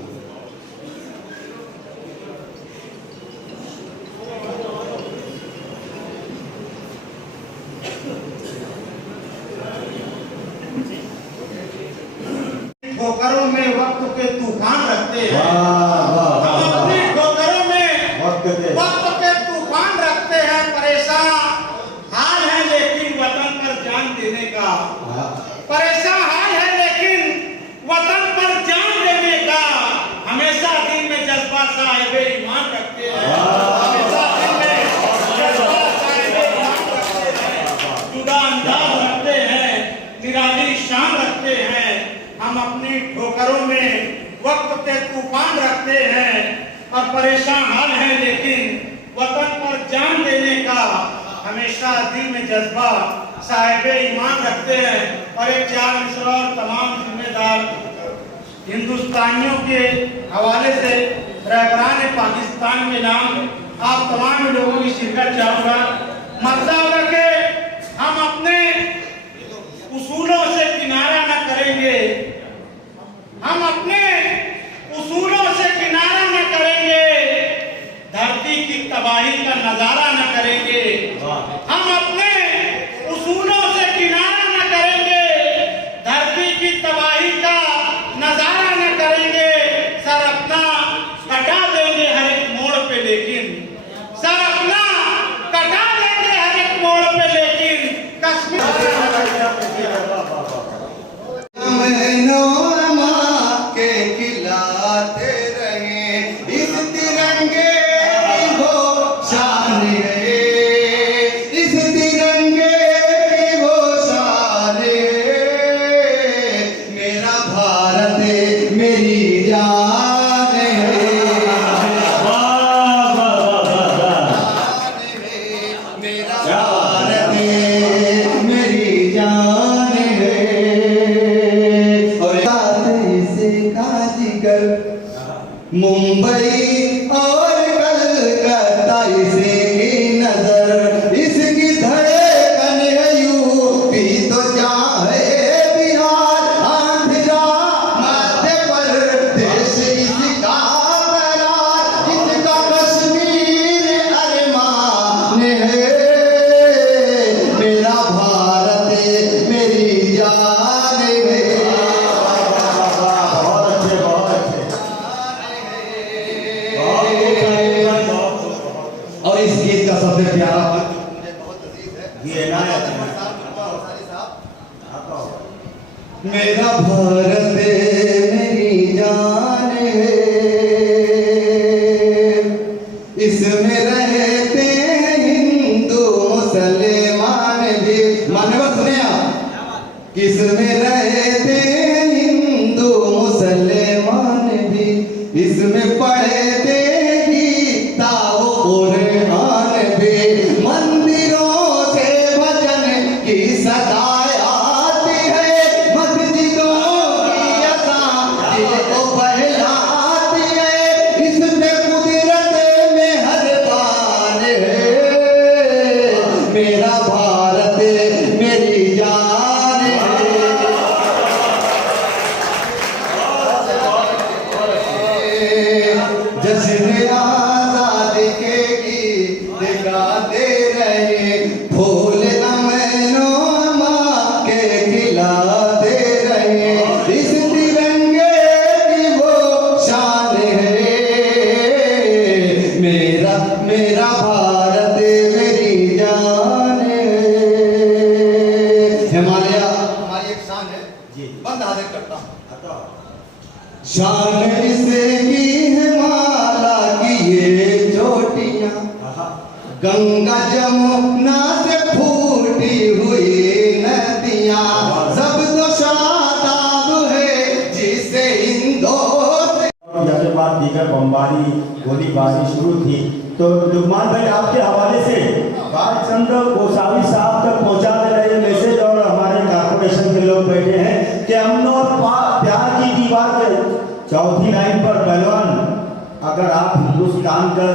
ठोकरों में वक्त के तूफान रखते हैं, वाह वाह हम वाह अपनी ठोकरों में वक्त के वक्त के तूफान रखते हैं। परेशान हाल है लेकिन वतन पर जान देने का, परेशान हाल है लेकिन वतन पर जान देने का, हमेशा दिल में जज्बा साहिबे ईमान रखते हैं, हमेशा दिल में जज्बा साहिबे ईमान रखते हैं, जुदा अंदाज रखते हैं, निराली शान रखते हैं। हम अपनी ठोकरों में वक्त के तूफान रखते हैं और परेशान हाल है लेकिन वतन पर जान देने का, हमेशा दिल में जज्बा साहिबे ईमान रखते हैं। और एक 4 मिसरा और तमाम जिम्मेदार हिंदुस्तानियों के हवाले से रहबरान पाकिस्तान में नाम आप तमाम लोगों की शिरकत चाहूँगा। मतलब के हम अपने उसूलों से किनारा न करेंगे, हम अपने उसूलों से किनारा न करेंगे, धरती की तबाही का नजारा न करेंगे, हम अपने उसूलों से किनारा न करेंगे, धरती की तबाही का नजारा न करेंगे। सर अपना कटा देंगे हर एक मोड़ पे, लेकिन सर अपना कटा देंगे हर एक मोड़ ये इनायत है। मेरा भारत मेरी जान है, इसमें रहते हिंदू मुसलमान भी, मानव सुने आप, इसमें रहते हिंदू मुसलमान भी, इसमें पढ़ते गीता व कुरान भी, मंदिरों से भजन की सदाएं आती है, मस्जिदों की अज़ान दिल को बहलाती है, इसमें कुदरत में हर बान है, मेरा भारत मेरी जान है। जश्न आज़ादी के गीत गाते रहे, फूल नमनों माँ के खिलाते रहे, इस तिरंगे की वो शान है, मेरा मेरा भारत मेरी जान है। हिमालय हमारी एक शान है, बंद हाजिर करता हूँ। शान इसकी हिमालय की ये चोटियां, गंगा जमुना से फूटी हुई नदियां, सब तो शादाब है जिसे हिंदोस्तान। जैसे बात दीगर बमबारी गोलीबारी शुरू थी, तो लुकमान भाई आपके हवाले से बालचंद गोसावी साहब तक पहुंचा दे रहे मैसेज, और हमारे कॉर्पोरेशन के लोग बैठे हैं कि अमन और प्यार की दीवार के चौथी लाइन पर पहलवान, अगर आप हिंदुस्तान का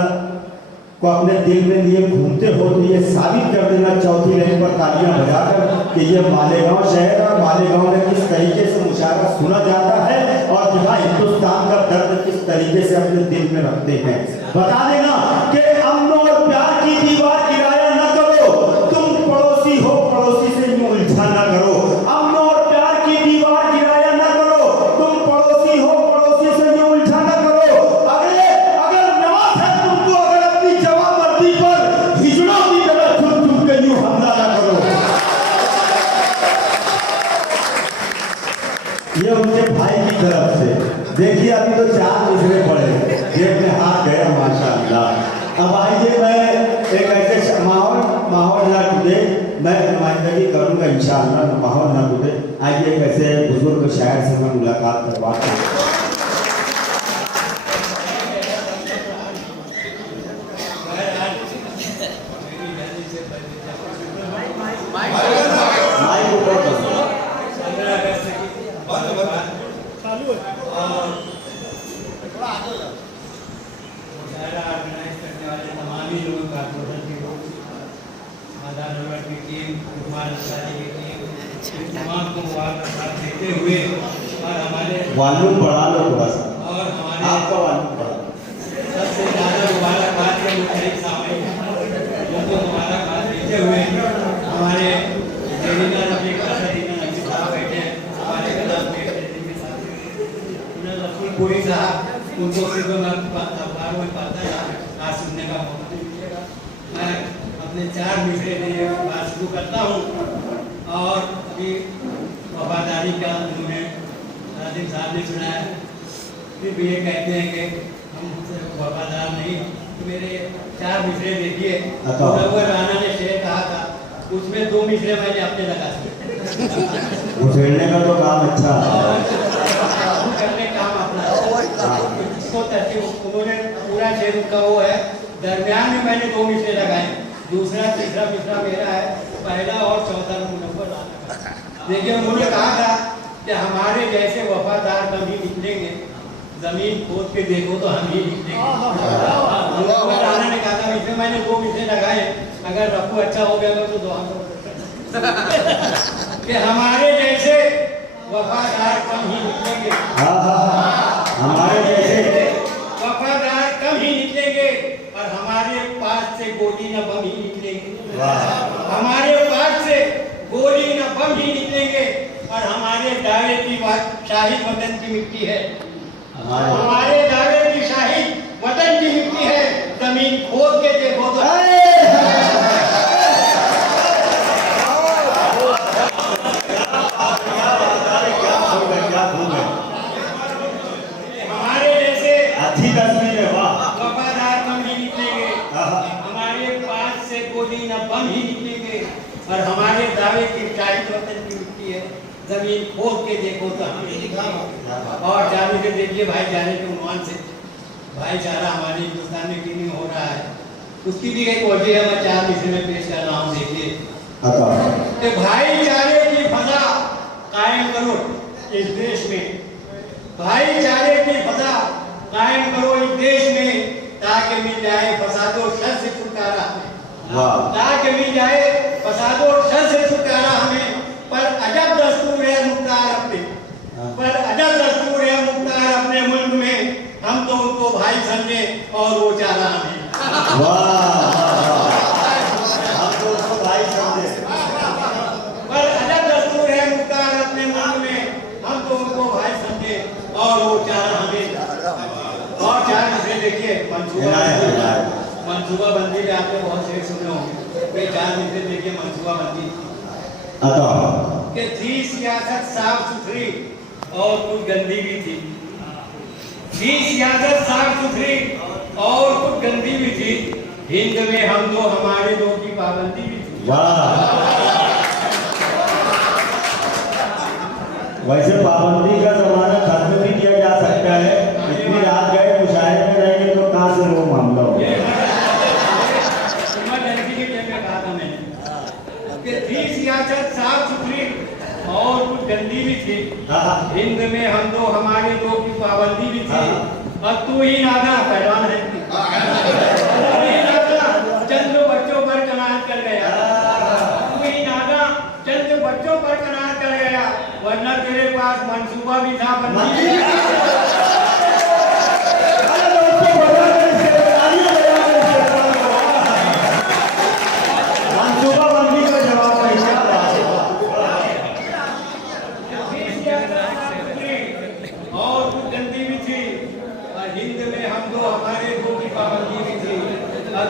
को अपने दिल में लिए घूमते हो तो ये साबित कर देना चौथी लाइन पर तालियां बजाकर कि ये मालेगांव शहर और मालेगांव में किस तरीके से मुशायरा सुना जाता है और जहाँ हिंदुस्तान का दर्द किस तरीके से अपने दिल में रखते हैं। बता देना कि अमन और प्यार की दीवार किराया न करो, तुम पड़ोसी हो, पड़ोसी से यूं उलझा न करो। अमन और प्यार की दीवार किराया न करो, तुम पड़ोसी हो, पड़ोसी से यूं उलझा न करो। अगर नवाज है तुमको, अगर अपनी जवाबवर्दी पर हिजड़ों की तरह झुक झुक के यूं हमला न करो। ये उनके भाई की तरफ से। देखिए अभी तो 4 मिसरे पड़े, जेब में हाथ गया माशाअल्लाह। अब आइए मैं एक ऐसे माहौल ना टूटे, मैं नुमाइंदगी करूँगा इंशाअल्लाह, माहौल ना टूटे। आइए एक ऐसे बुजुर्ग शायर से मैं मुलाकात करवाता हूँ। वॉल्यूम बढ़ा लो थोड़ा सा, और हमारे आपका वॉल्यूम बढ़ा। सबसे ज़्यादा मुबारकबाद के मुख्तलिफ सामईन उनको मुबारकबाद देते हुए हमारे जेनिना नबी कासदीना नबी साहब बैठे हैं, हमारे कलाम में रसूलपुरी साहब, उनको सिर्फ मैं अखबारों में पढ़ता था, आज सुनने का मौका मिलेगा। मैं अपने 4 मिसरे लिए बात शुरू करता हूँ। और अभी वफादारी का उन्होंने नाज़िम साहब ने सुनाया, फिर भी ये कहते हैं कि हम वफादार नहीं। तो मेरे 4 मिसरे देखिए, राना ने शेर कहा था, उसमें 2 मिसरे मैंने अपने लगा दिए। उछेड़ने का तो काम अच्छा है, करने काम अपना इसको तरतीब उन्होंने पूरा शेर उनका वो है, दरमियान में मैंने 2 मिसरे लगाए, दूसरा तीसरा मिसरा मेरा है, पहला और चौथा मुनव्वर राना का। देखिए उन्होंने कहा था कि हमारे जैसे वफादार कभी निकलेंगे, जमीन खोद के देखो तो हम ही निकलेंगे। राना ने कहा था, इसमें मैंने 2 मिसरे लगाए, अगर रफू अच्छा हो गया तो दुआ करो कि हमारे जैसे वफादार कम ही निकलेंगे। हमारे जैसे वफादार कम ही निकलेंगे और हमारे पास से गोली न बम ही निकलेंगे। हमारे पास से गोली न बम ही निकलेंगे और हमारे दावे की बात शाहिद वतन की मिट्टी है। हमारे दावे की शाहिद वतन की मिट्टी है, जमीन खोद के देखो तो और हमारे दावे की 40% की मिट्टी है, जमीन खोद के देखो तो हमें और जाने के देखिए भाईचारे के उन्वान से भाईचारा हमारे हिंदुस्तान में क्यों नहीं हो रहा है, उसकी भी एक वजह है, मैं 4 विषय में पेश कर रहा हूँ। देखिए कि भाईचारे की फजा कायम करो इस देश में, भाईचारे की फजा कायम करो इस देश में, ताकि मिल जाए फसादो शर से छुटकारा, ताकि मिल जाए फसादो शर से छुटकारा हमें। पर अजब दस्तूर है मुख्तार अपने, पर अजब दस्तूर है मुख्तार अपने मुल्क में, हम तो उनको भाई समझे और वो चारा हमें। हम तो उसको भाई समझे। पर अजब दस्तूर है मुख्तार अपने मुल्क में, हम तो उनको भाई समझे और वो चारा हमें। और 4 विषय देखिए, मंसूबा बंदी में आपने बहुत शेर सुने होंगे, 4 विषय देखिए मंसूबा बंदी कि थी सियासत साफ सुथरी और कुछ गंदी भी थी, थी सियासत साफ सुथरी और कुछ गंदी भी थी, हिंद में हम दो हमारे दो की पाबंदी भी थी। वैसे पाबंदी का जमाना खत्म भी किया जा सकता है, इतनी रात गए मुशायरे में रहेंगे तो कहाँ से वो मामला हो। थी सियासत साफ सुथरी और कुछ गंदी भी थी, हिंद में हम दो हमारे दो की पाबंदी भी थी, और तू ही नादा पहलवान है, तू ही नादा चंद बच्चों पर कनात कर गया, तू ही नादा चंद बच्चों पर कनात कर गया, वरना तेरे पास मंसूबा भी था बंदी।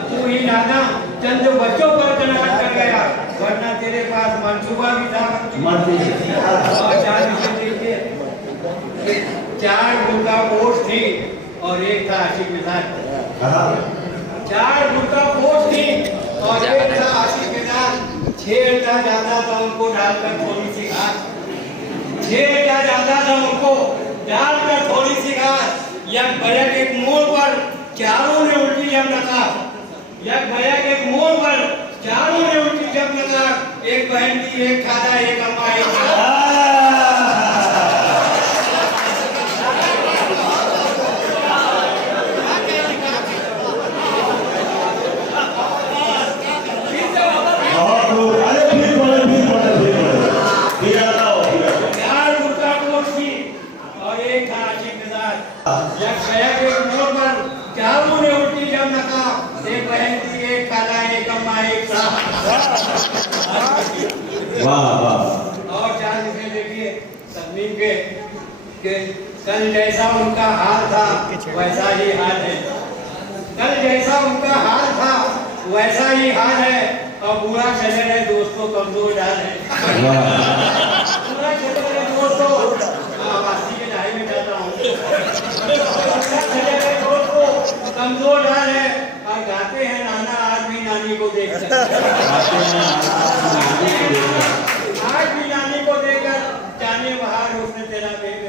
तू ही नादा चंद बच्चों पर कनात कर गया, वरना तेरे पास मंसूबा भी था। और 4 विषय देखिए, 4 गुर्दा पोस्ट थी और एक था आशिक मिजाज, 4 गुर्दा पोस्ट थी और एक था आशिक मिजाज, छेड़ता जाता था उनको डालकर थोड़ी सी घास, छेड़ता जाता था उनको डालकर थोड़ी सी घास, यक बैक एक मोड़ पर चारों ने उल्टी जब लगा, यक बैक एक मोड़ पर चारों ने उल्टी जब लगा, एक बहन की एक खादा एक अम्मा एक और 4 विषय देखिए तस्मीम के कल जैसा उनका हाल था वैसा ही हाल है, कल जैसा उनका हाल था वैसा ही हाल है, और बुरा शजर है दोस्तों कमजोर डाल है, बुरा शजर है दोस्तों, आवासी के ढाई में जाता हूँ, दोस्तों कमजोर डाल है, और गाते हैं नाना आज भी नानी को देख सकते आज भी नानी को देखकर जाने बाहर उसने तेरा बेग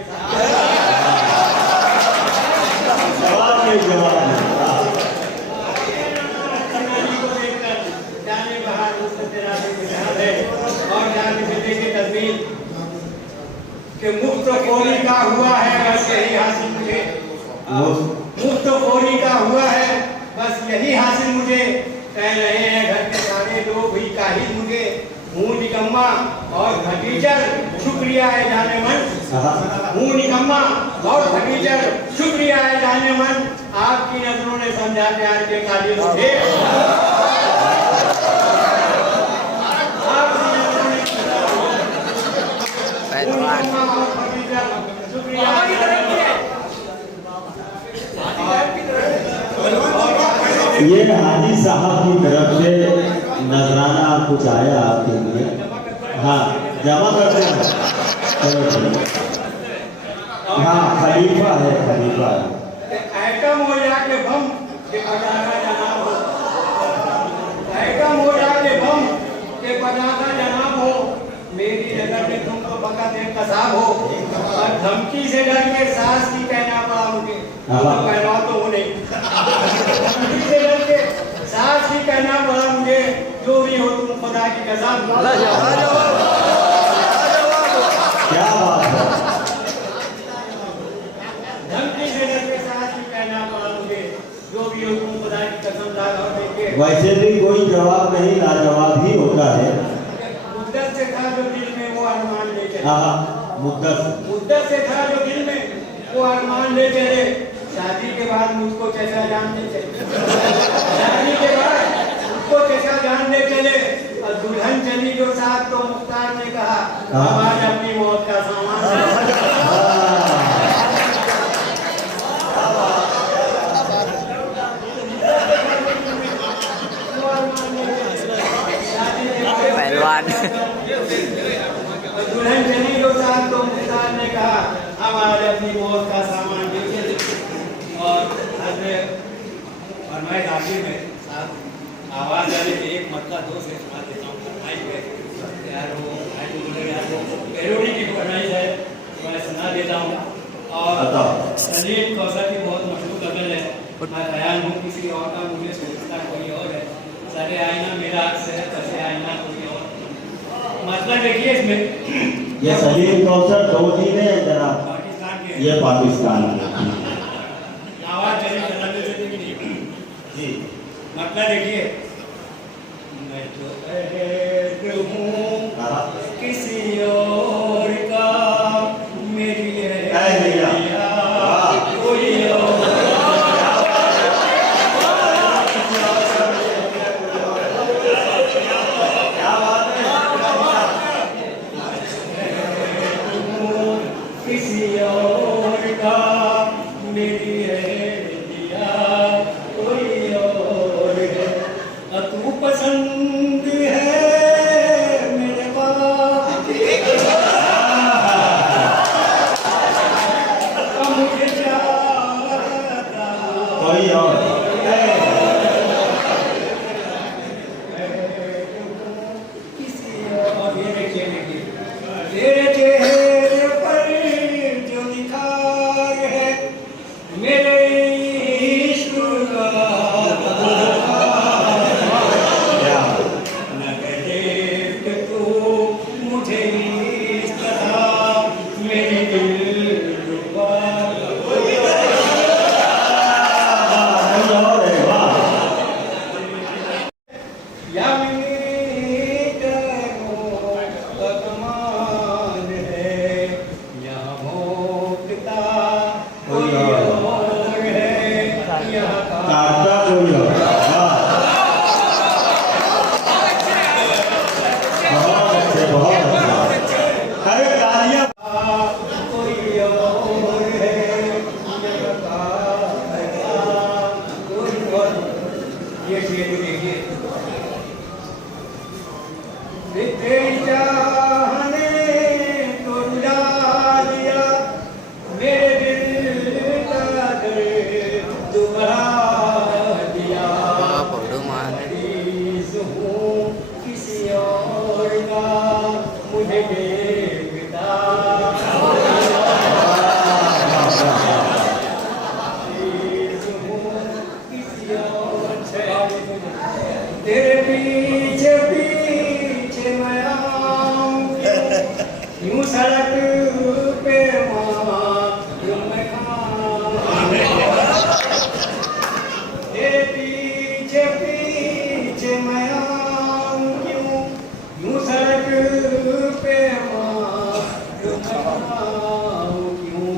नानी को देखकर जाने बाहर उसने तेरा बेग और जाने से देखे तस्वीर कि मुफ्त खोरी का हुआ है बस यही हासिल मुझे, मुफ्त खोरी का हुआ है बस यही हासिल मुझे, कह रहे हैं घर के सारे लोग भी काहिल मुझे, हूँ निकम्मा और भतीजर शुक्रिया है जाने मन, हूँ निकम्मा और भतीजर शुक्रिया है जाने मन, आपकी नजरों ने समझा प्यार के काबिल थे, आपकी नजरों ने निकम्मा और भतीजर शुक्रिया ये हाजी साहब की तरफ से नजराना कुछ आया आपके लिए, हाँ जमा करते हैं, हाँ खलीफा है, खलीफा आइटम हो जाके बम के बजाना जाना हो, आइटम हो जाके बम के बना था जनाब हो, मेरी नजर में तुम तो फकत एक कसाब हो, और धमकी से डर के सास की कहना पड़ा मुझे, तो कहना तो हो नहीं, धमकी से डर के सास की कहना पड़ा मुझे, जो भी हो तुम खुदा की कसम। क्या बात है। धमकी से डर के सास की कहना पड़ा मुझे, जो भी हो तुम खुदा की कसम लगा देके। वैसे भी कोई जवाब नहीं, लाजवाब ही होता है। मुद्दत से था जो दिल में वो अरमान ले चले। हाँ, मुद्दत से था जो दिल में वो अरमान ले चले, शादी के बाद मुझको कैसा जानने चले, शादी के बाद मुझको कैसा जानने चले, और दुल्हन चली जो साथ तो मुख्तार ने कहा हमारे अपनी मौत का सामान। पहलवान दुल्हन चली जो साथ तो मुख्तार ने कहा हमारे अपनी मौत का सामान लीजिए। और मैं आखिर में आवाज आने के एक मतलब दो से सुना देता हूँ यार, वो पेरोडी की फरमाइश है, मैं सुना देता हूँ। और सलीम कौसर की बहुत मशहूर गजल है, मैं ख्याल हूँ किसी और का मुझे सोचता कोई और है, सरे आईना मेरा अक्स है तसे आईना कोई और। मतलब देखिए इसमें ये सलीम कौसर दोदी ने जरा पाकिस्तान के ये पाकिस्तान में आवाज चली जी। मतलब देखिए, मैं तो ऐद हूँ किसी और का, मेरी कोई और। किसी और का मेरी है दिया कोई और है, तू पसंद है मेरे बाप मुझे चाहता कोई और। किसी और। ये देखिए तेरे चेहरे पर जो निखार है मेरे इश्क का, न देख तू मुझे इस तरह मेरी दिलरुबा। या मेरी कदमों का कमाल है, यहाँ भोंकता कोई और है, यहाँ काटता कोई और। बहुत अच्छे, बहुत अच्छे। अरे तालियां। कोई और है, यहाँ कोई और। ये शेर देखिए, तेरी चाहने तो रुला दिया, मेरे दिल का दर्द तू बढ़ा दिया। मरीज हूँ किसी और का, मुझे देखता मरीज हूँ किसी और का। तेरे पीछे पीछे मैं आऊं यूं सड़क पे मारूं मैं खाऊं। तेरे पीछे पीछे मैं आऊं यूं सड़क पे मारूं मैं खाऊं। क्यों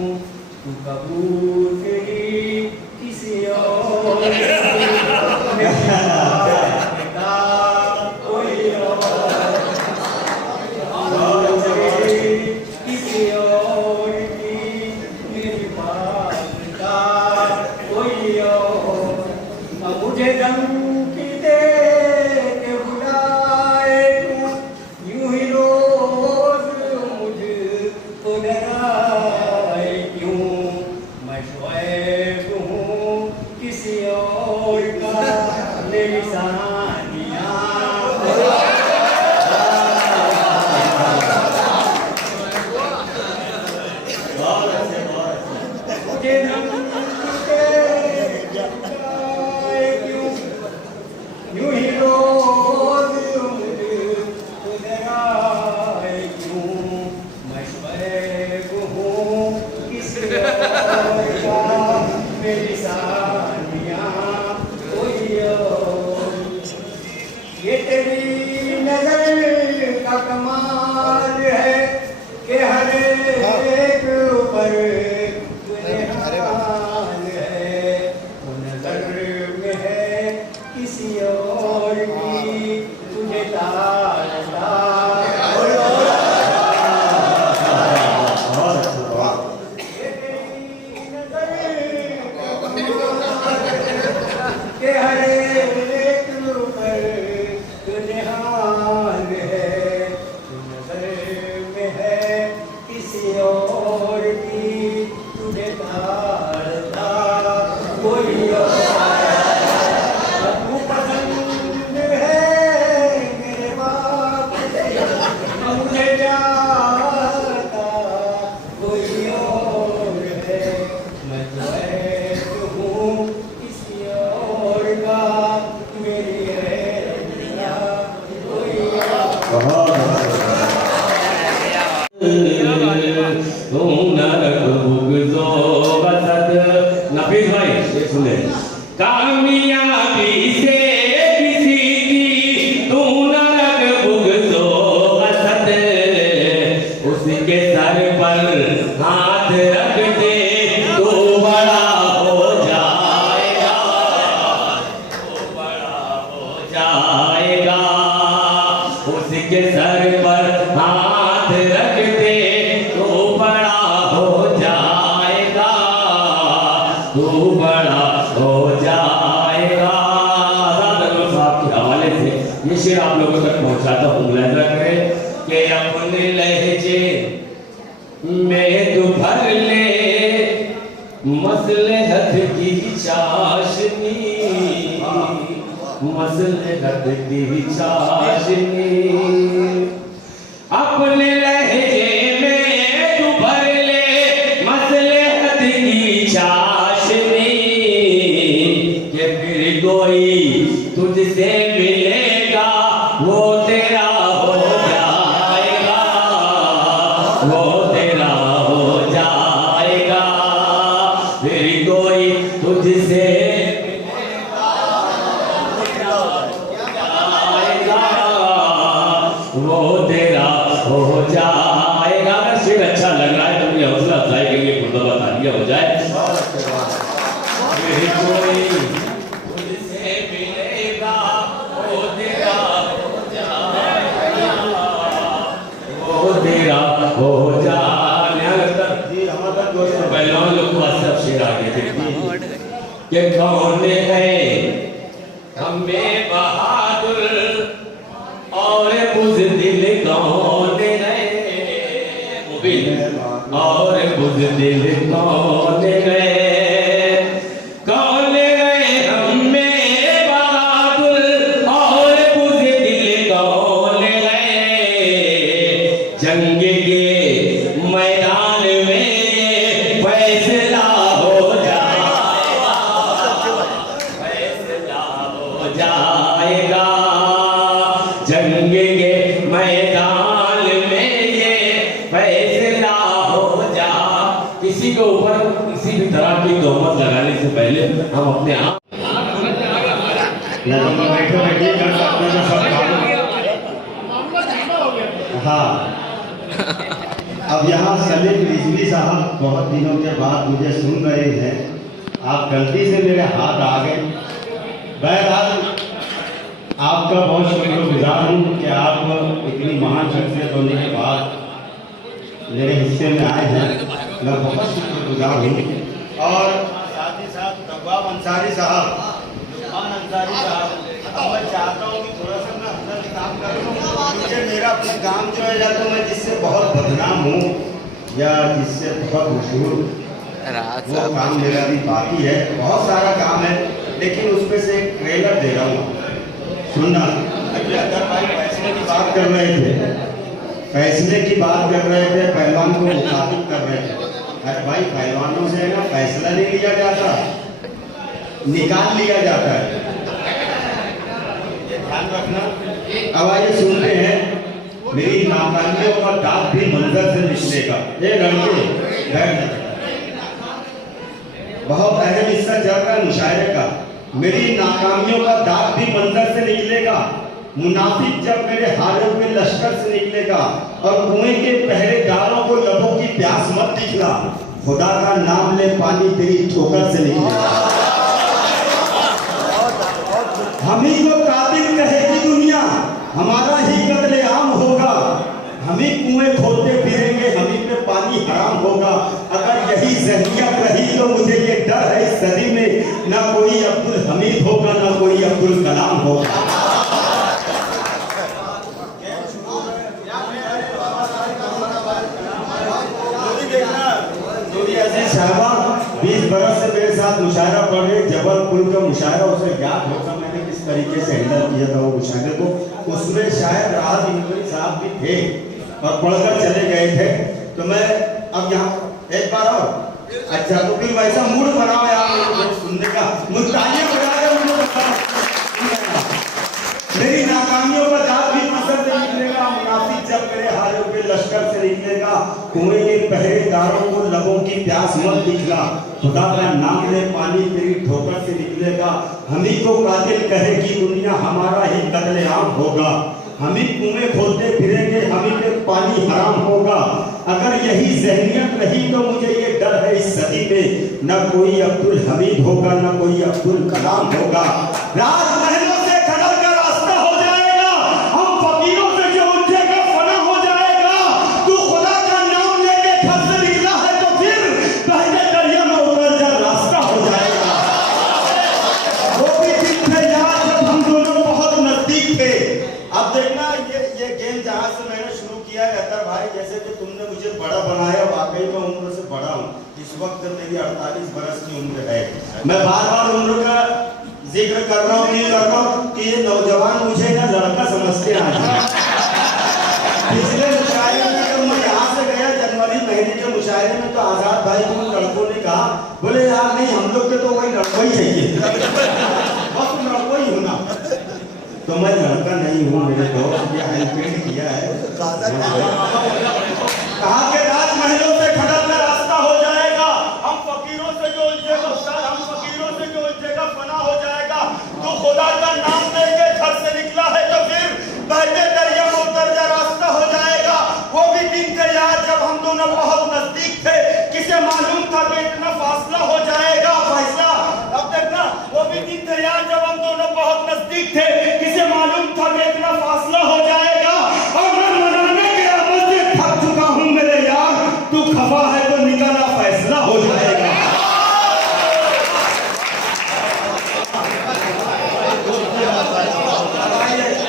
तू कबूल तेरी किसी और कोई किसी और की मेरी बात का कोई और। मुझे धमकी दे के बुलाए तू, यूं ही रोज मुझको डराए क्यों। मैं कमाल है कि हर एक ऊपर हाल है, वो नजर में है किसी और की, तुझे तारता के हर एक ऊपर तुझे हाल है, तू नजर में है किसी और की, तुझे तारता कोई और, तू पसंद है मेरे बाप से, मुझे जाता कोई और है, मैं तो ऐश हूँ किसी और का, मेरी है दुनिया कोई और। बहुत नफीस भाई ये सुने, कामयाबी से किसी की तू नरक भुगतो असद, उसके सर पर हाथ रख दे तो बड़ा हो जाएगा, तो बड़ा हो जाएगा, उसके सर पर हाथ रख दे तो बड़ा हो जाएगा, तो बड़ा हो जाएगा। साहब के हवाले से ये शेर आप लोगों तक पहुंचाता हूँ, मुलाहिजा करें कि अपने लहजे में तू भर ले मसलहत की चाशनी, मसलहत की चाशनी, अपने लहजे में तू भर ले मसलहत की चाशनी, कि फिर कोई तुझसे मिलेगा वो तेरा हो जाएगा, वो तेरा हो जाएगा, फिर कोई तुझसे वो तेरा हो जाएगा। अगर शेर अच्छा लग रहा है तो मुझे हौसला अफजाई के लिए मुर्तबा तालियां हो जाए। फिर कोई तुझसे मिलेगा वो तेरा हो जाएगा, वो तेरा हो जाएगा। पहलवान लोग को सब शेर आगे थे कि कौन है हमें बहादुर और बुज़दिल कौन है, मुबीन और बुज़दिल कौन है, कौन है हमें बहादुर और बुज़दिल कौन है, जंग के मैदान में फैसला हो जाएगा, फैसला हो जाएगा, जंग के मैदान में ये फैसला हो जा। किसी के ऊपर किसी भी तरह की तोहमत लगाने से पहले हम अपने आप बैठे बैठे कर सकते हैं सब काम। हाँ, अब यहाँ सलीम रिजवी साहब बहुत दिनों के बाद मुझे सुन रहे हैं, आप गलती से मेरे हाथ आ गए। बहरहाल आपका बहुत शुक्रगुजार हूँ कि आप इतनी महान शख्सियत होने के बाद मेरे हिस्से में आए हैं, मैं बहुत शुक्रगुजार हूँ। और साथ ही साथ तब्बाब अंसारी साहब, उस्मान अंसारी साहब, मैं चाहता हूँ कि थोड़ा सा मैं अपना भी काम कर लूँ, क्योंकि मेरा अपना काम जो है या तो मैं जिससे बहुत बदनाम हूँ या जिससे बहुत मशहूर, वो काम मेरा भी बाकी है। बहुत सारा काम है, लेकिन उसमें से एक ट्रेलर दे रहा हूँ, सुनना। अभी अगर भाई फैसले की बात कर रहे थे, फैसले की बात कर रहे थे, पहलवान को मुखातिब कर रहे थे। अरे भाई पहलवानों से ना फैसला नहीं लिया जाता, निकाल लिया जाता है, ये ध्यान रखना। अब आइए सुनते हैं, मेरी नाकामियों का दाग भी मंजर से निकलेगा। ये लड़के बैठ जाते, बहुत अहम हिस्सा चल रहा है मुशायरे का। मेरी नाकामियों का दाग भी मंजर से निकलेगा, मुनाफिक जब मेरे हारे हुए लश्कर से निकलेगा और कुएं के पहरेदारों को लबों की प्यास मत दिखला, खुदा का नाम ले पानी तेरी ठोकर से निकलेगा। हम ही को कातिल कहेगी दुनिया, हमारा ही कत्लेआम होगा। हम ही कुएं खोदते फिरेंगे, हम ही पे पानी हराम होगा। अगर यही ज़हनियत रही तो मुझे ये डर है इस सदी में ना कोई अब्दुल हमीद होगा ना कोई अब्दुल कलाम होगा। साहबा 20 बरस से मेरे साथ मुशायरा पढ़ रहे, जबलपुर का मुशायरा उसे याद होगा मैंने किस तरीके से हैंडल किया था वो मुशायरे को। उसमें शायद राहत इंदौरी साहब भी थे और पढ़कर चले गए थे। तो मैं अब यहाँ एक बार और अच्छा तो फिर वैसा मूड बनाओ यार सुनने का, मुस्तानियां मेरी नाकामियों का दाग भी पसंद नहीं निकलेगा। मुनाफिक जब मेरे हारे हुए लश्कर से निकलेगा, कुएं के पहरेदारों को लबों की प्यास मत दिखला, खुदा का नाम ले पानी तेरी ठोकर से निकलेगा। हम ही को कातिल कहेगी दुनिया, हमारा ही कत्लेआम होगा। हम ही कुएं खोदते फिरेंगे, हम ही पे पानी हराम होगा। अगर यही ज़हनियत रही तो मुझे ये डर है इस सदी में न कोई अब्दुल हमीद होगा न कोई अब्दुल कलाम होगा। राजमहलों से खड़ा का रास्ता हो जाएगा, हम फकीरों से जो उठेगा फना हो जाएगा। तू खुदा का नाम लेके घर से निकला है तो फिर बहते दरिया में उतर जा, रास्ता हो जाएगा। वो भी दिन थे यार जब हम दोनों बहुत नजदीक थे। अब देखना ये गेम जहाँ से मैंने शुरू किया है अतर भाई, जैसे कि तुमने मुझे बड़ा बनाया, वाकई में उम्र से बड़ा हूँ। इस वक्त मेरी 48 बरस की उम्र है। मैं बार बार उम्र का जिक्र कर रहा हूँ, नहीं कर रहा हूँ कि ये नौजवान मुझे ना लड़का समझते हैं। पिछले मुशायरे में जब मैं यहाँ से गया जनवरी महीने के मुशायरे में तो आजाद भाई को लड़कों ने कहा, बोले यार नहीं हम लोग के तो वही लड़का ही चाहिए, बस तुम लड़को ही होना। तो मैं लड़का नहीं हूँ मेरे दोस्त, ये हेल्पमेंट किया है। कहा के राजमहलों से खड़ा का रास्ता हो जाएगा, हम फकीरों से जो उलझेगा उस्ताद, हम फकीरों से जो उलझेगा फना हो जाएगा। तो खुदा का नाम लेके घर से निकला है तो फिर बहते दरिया में उतर जा, रास्ता हो जाएगा। वो भी दिन थे यार जब हम दोनों बहुत नजदीक थे, किसे मालूम था कि इतना फासला हो जाएगा फैसला। अब देखना वो भी दिन थे यार जब हम दोनों बहुत नजदीक थे, किसे मालूम था कि इतना फासला हो जाएगा। और मैं मनाने के अवध से थक चुका हूँ मेरे यार, तू खफा है तो निकला फैसला हो जाएगा।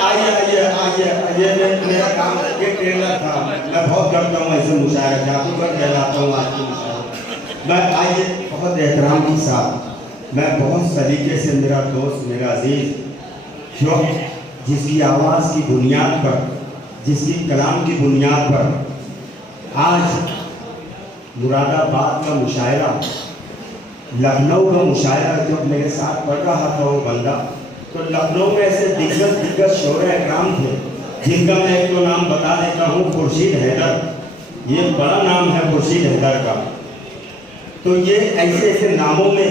आइए मेरा काम ये ट्रेलर था, मैं बहुत करता हूँ ऐसे मुशायरे, जादूगर कहलाता हूँ आज की मुशायरे। मैं आइए बहुत एहतराम के साथ, मैं बहुत सलीके से मेरा दोस्त मेरा अजीज जो जिसकी आवाज़ की बुनियाद पर, जिसकी कलाम की बुनियाद पर आज मुरादाबाद का मुशायरा, लखनऊ का मुशायरा जब मेरे साथ पढ़ रहा था वो बंदा, तो लखनऊ में ऐसे दिग्गज शोरे इकराम थे जिनका मैं एक तो नाम बता देता हूँ, खुर्शीद हैदर। ये बड़ा नाम है खुर्शीद हैदर का। तो ये ऐसे ऐसे नामों में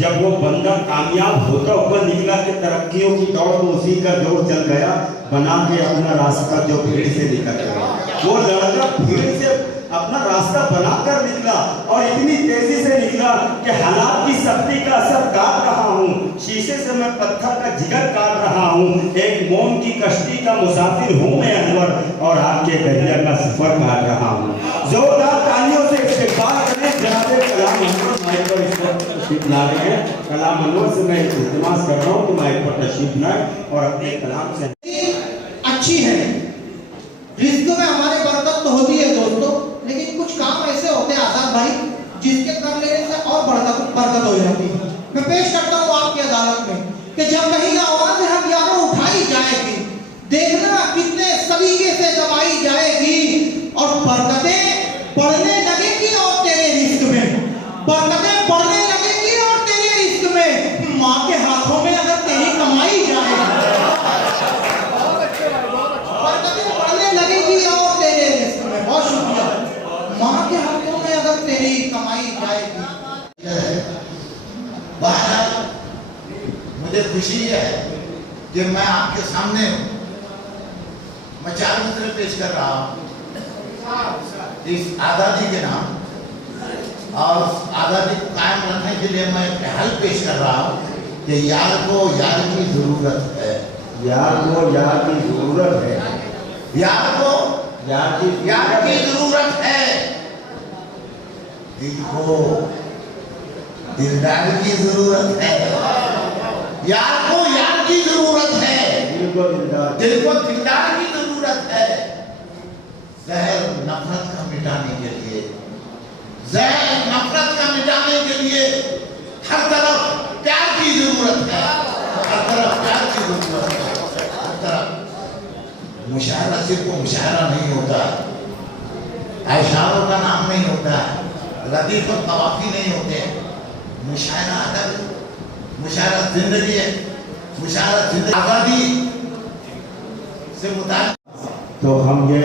जब वो बंदा कामयाब होता हुआ निकला कि तरक्कियों की दौड़ में उसी का दौर चल गया, बना के अपना रास्ता जो भीड़ से निकल गया। वो लड़का भीड़ से अपना रास्ता बनाकर निकला और इतनी तेजी से निकला कि हालात की सख्ती का असर काट रहा हूँ, शीशे से मैं पत्थर का जिगर काट रहा हूँ। एक मोम की कश्ती का मुसाफिर हूँ मैं अनवर, और आपके दरिया का सफर काट रहा हूँ। जोरदार तालियों से इस्तेमाल करें जनाब कलाम अनवर माइक पर इस वक्त तशरीफ ला रहे हैं। कलाम अनवर से मैं इल्तिमास कर रहा हूँ कि माइक पर तशरीफ लाए और अपने कलाम से अच्छी है। रिस्क में हमारे बरकत तो होती है दोस्तों, लेकिन कुछ काम ऐसे होते हैं आजाद भाई जिसके कर लेने से और बरकत हो जाती है। मैं पेश करता हूँ आपकी अदालत में कि जब कहीं आवाज हथियारों उठाई जाएगी, देखना कितने सलीके से दबाई जाएगी और बरकतें बढ़ने लगेगी और तेरे रिस्क में, बरकतें बढ़ने लगेगी और तेरे रिस्क में। माँ के हाथों में अगर तेरी कमाई जाए, बरकतें बढ़ने लगेगी और तेरे रिस्क में। बहुत शुक्रिया। माँ के हाथों में अगर तेरी कमाई जाएगी। बहरहाल मुझे खुशी है कि मैं आपके सामने हूँ मैं 4 मिसरे पेश कर रहा हूँ इस आज़ादी के नाम, और आज़ादी को कायम रखने के लिए मैं पहल पेश कर रहा हूँ कि यार को यार की जरूरत है, यार को यार की जरूरत है, यार को यार की जरूरत है, दिल को दिलदार की जरूरत है, यार को यार की जरूरत है, दिल को दिलदार की जरूरत है। जहर नफरत का मिटाने के लिए, जहर नफरत का मिटाने के लिए हर तरफ प्यार की जरूरत है, हर तरफ प्यार की जरूरत है, हर तरफ। मुशायरा सिर्फ मुशायरा नहीं होता, ऐशारों का नाम नहीं होता, लतीफ और तवाफी नहीं होते। मुशायरा अदब, मुशायरा जिंदगी है, मुशायरा जिंदगी आज़ादी से मुताबिक। तो हम ये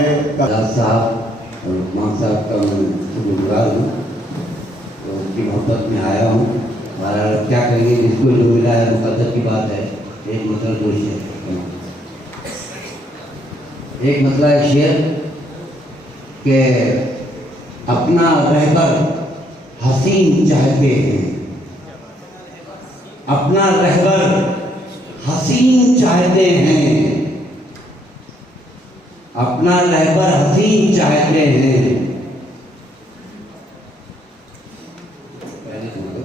साहब और मान साहब का मैं शुक्रगुजार हूँ, तो उनकी मोहब्बत में आया हूँ। और क्या करेंगे, जिसको जो मिला है मुकद्दर की बात है। एक मतलब दो शेर, एक मतलब है शेर के अपना रहबर हसीन चाहते हैं, अपना रहबर हसीन चाहते हैं, अपना रहबर हसीन चाहते हैं।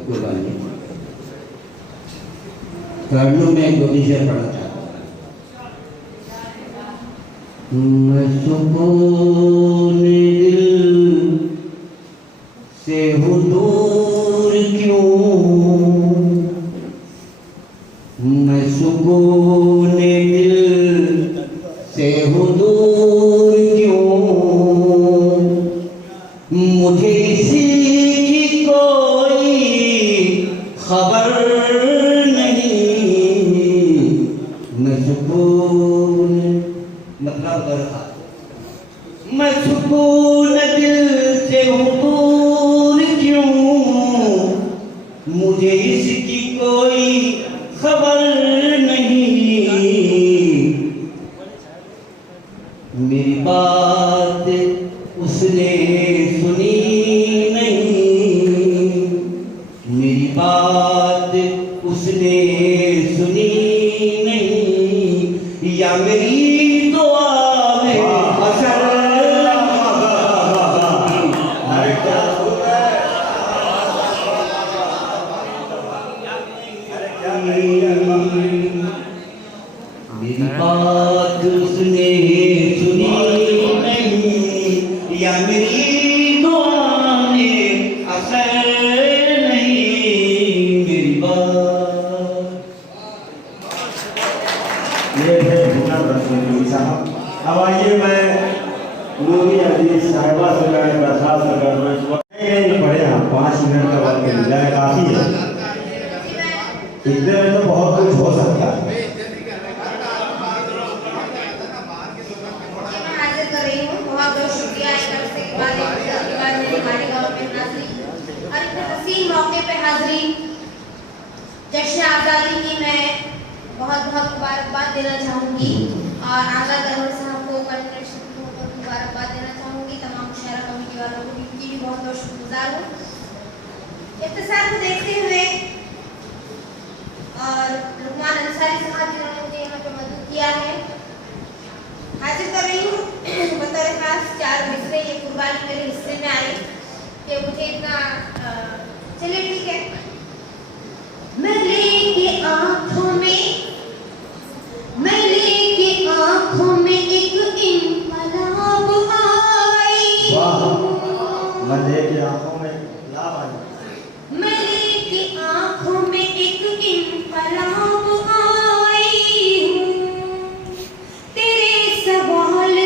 कोई बात नहीं, कर्णों में एक दो शेर पढ़ना चाहता हूँ। मैं सुकून दिल से हूँ दूर क्यों, मैं सुकून दिल से हूँ दूर क्यों, मुझे इसी की कोई खबर नहीं, मैं सुकून मतलब बरखा, मैं सुकून दिल से हूँ दूर क्यों, मुझे इसकी कोई खबर नहीं, मेरी बात उसने सुनी नहीं, मेरी बात उसने सुनी नहीं, या मेरी दुआ में असर मेरी बात उसने सुनी नहीं, या मेरी दुआ में असर नहीं, मेरी बात। ये थे भूना रसूल साहब। अब आइए मैं नूरी अजीज साहिबा से मैं दरखास्त कर रहा हूँ, नहीं पढ़े हम 5 मिनट का वक्त मिल जाए काफी है, इतने में तो बहुत कुछ हो सकता है। बहुत बहुत शुक्रिया इस तरफ से मेरी मालेगांव में हाजिरी और इतने हसीन मौके पे हाजिरी जश्न आज़ादी की मैं बहुत बहुत मुबारकबाद देना चाहूँगी और आज़ाद अनवर साहब को कॉर्पोरेशन को बहुत मुबारकबाद देना चाहूँगी। तमाम मुशायरा कमेटी वालों को इनकी भी बहुत बहुत शुक्रगुजार हूँ। इख्तिसार को देखते हुए और लुकमान अंसारी साहब जिन्होंने मुझे यहाँ पे मदद किया है, हाजिर कर रही हूँ बतौर खास 4 मिसरे। ये कुर्बानी मेरे हिस्से में आई कि मुझे इतना चलिए ठीक है। मैं लेके आँखों में एक इनकलाब आई, मैं लेके आँखों में लाभ आई, मैं लेके आँखों में एक इनकलाब आई हूँ, तेरे सवाल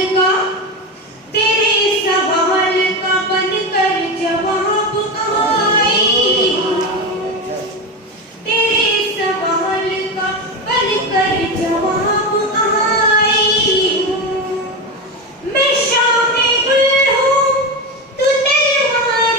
का बनकर जवाब आई हूँ, तेरे सवाल का बनकर जवाब आई हूँ। मैं शाह गुल हूँ, तू तलवार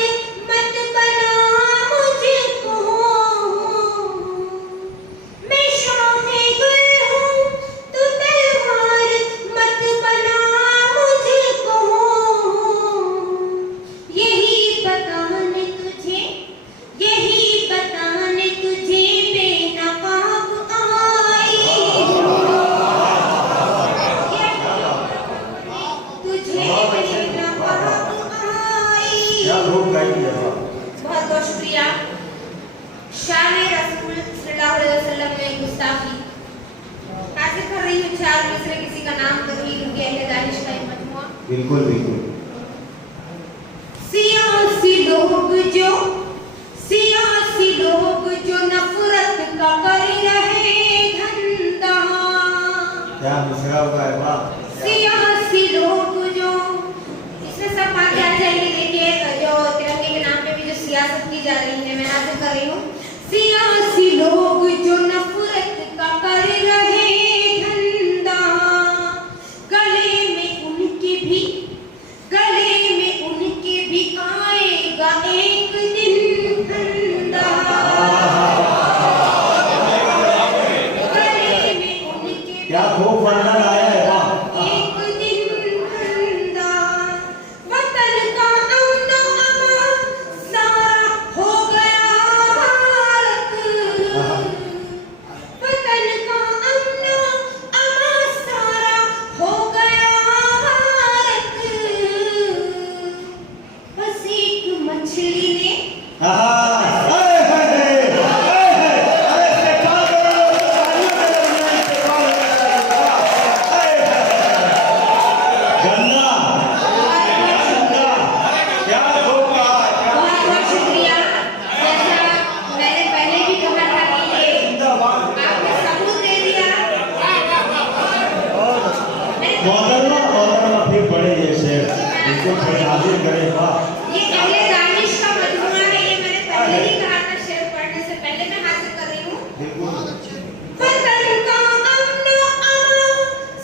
तुझे क्या लोग गाएंगे बहुत बहुत शुक्रिया। शान रसूल सल्लल्लाहु अलैहि वसल्लम में गुस्ताखी हासिल कर रही हूँ। 4 मिसरे किसी का नाम तो ही उनके अहले दानिश का एक मजमुआ। बिल्कुल बिल्कुल। सियासी लोग जो नफरत का कर रहे धंधा। क्या मिसरा हुआ है वाह। सियासी लोग जो इसमें सब बातें आ जाएंगे। देखिए जो तिरंगे के नाम पे भी जो सियासत की जा रही है मैं हासिल कर रही हूँ। सियासी लोग जो नफरत का कर रहे धंधा, गले में उनके भी आएगा एक दिन धंधा। गले में उनके क्या खूब वर्णन आया है वाह। एक दिन धंधा। वतन का अमन अमान सारा हो गया हारत। वतन का अमन अमान सारा हो गया हारत। बस एक मछली ने बहुत बहुत शुक्रिया। जैसा मैंने पहले भी कहा था कि ये आपने सबूत दे दिया। मोहतरमा फिर पढ़े ये शेर इसको हाजिर करे वाह। ये अहले दानिश का मजमुआ है। ये मैंने पहले ही कहा था शेर पढ़ने से पहले मैं हासिल कर रही हूँ। वतन का अमन अमान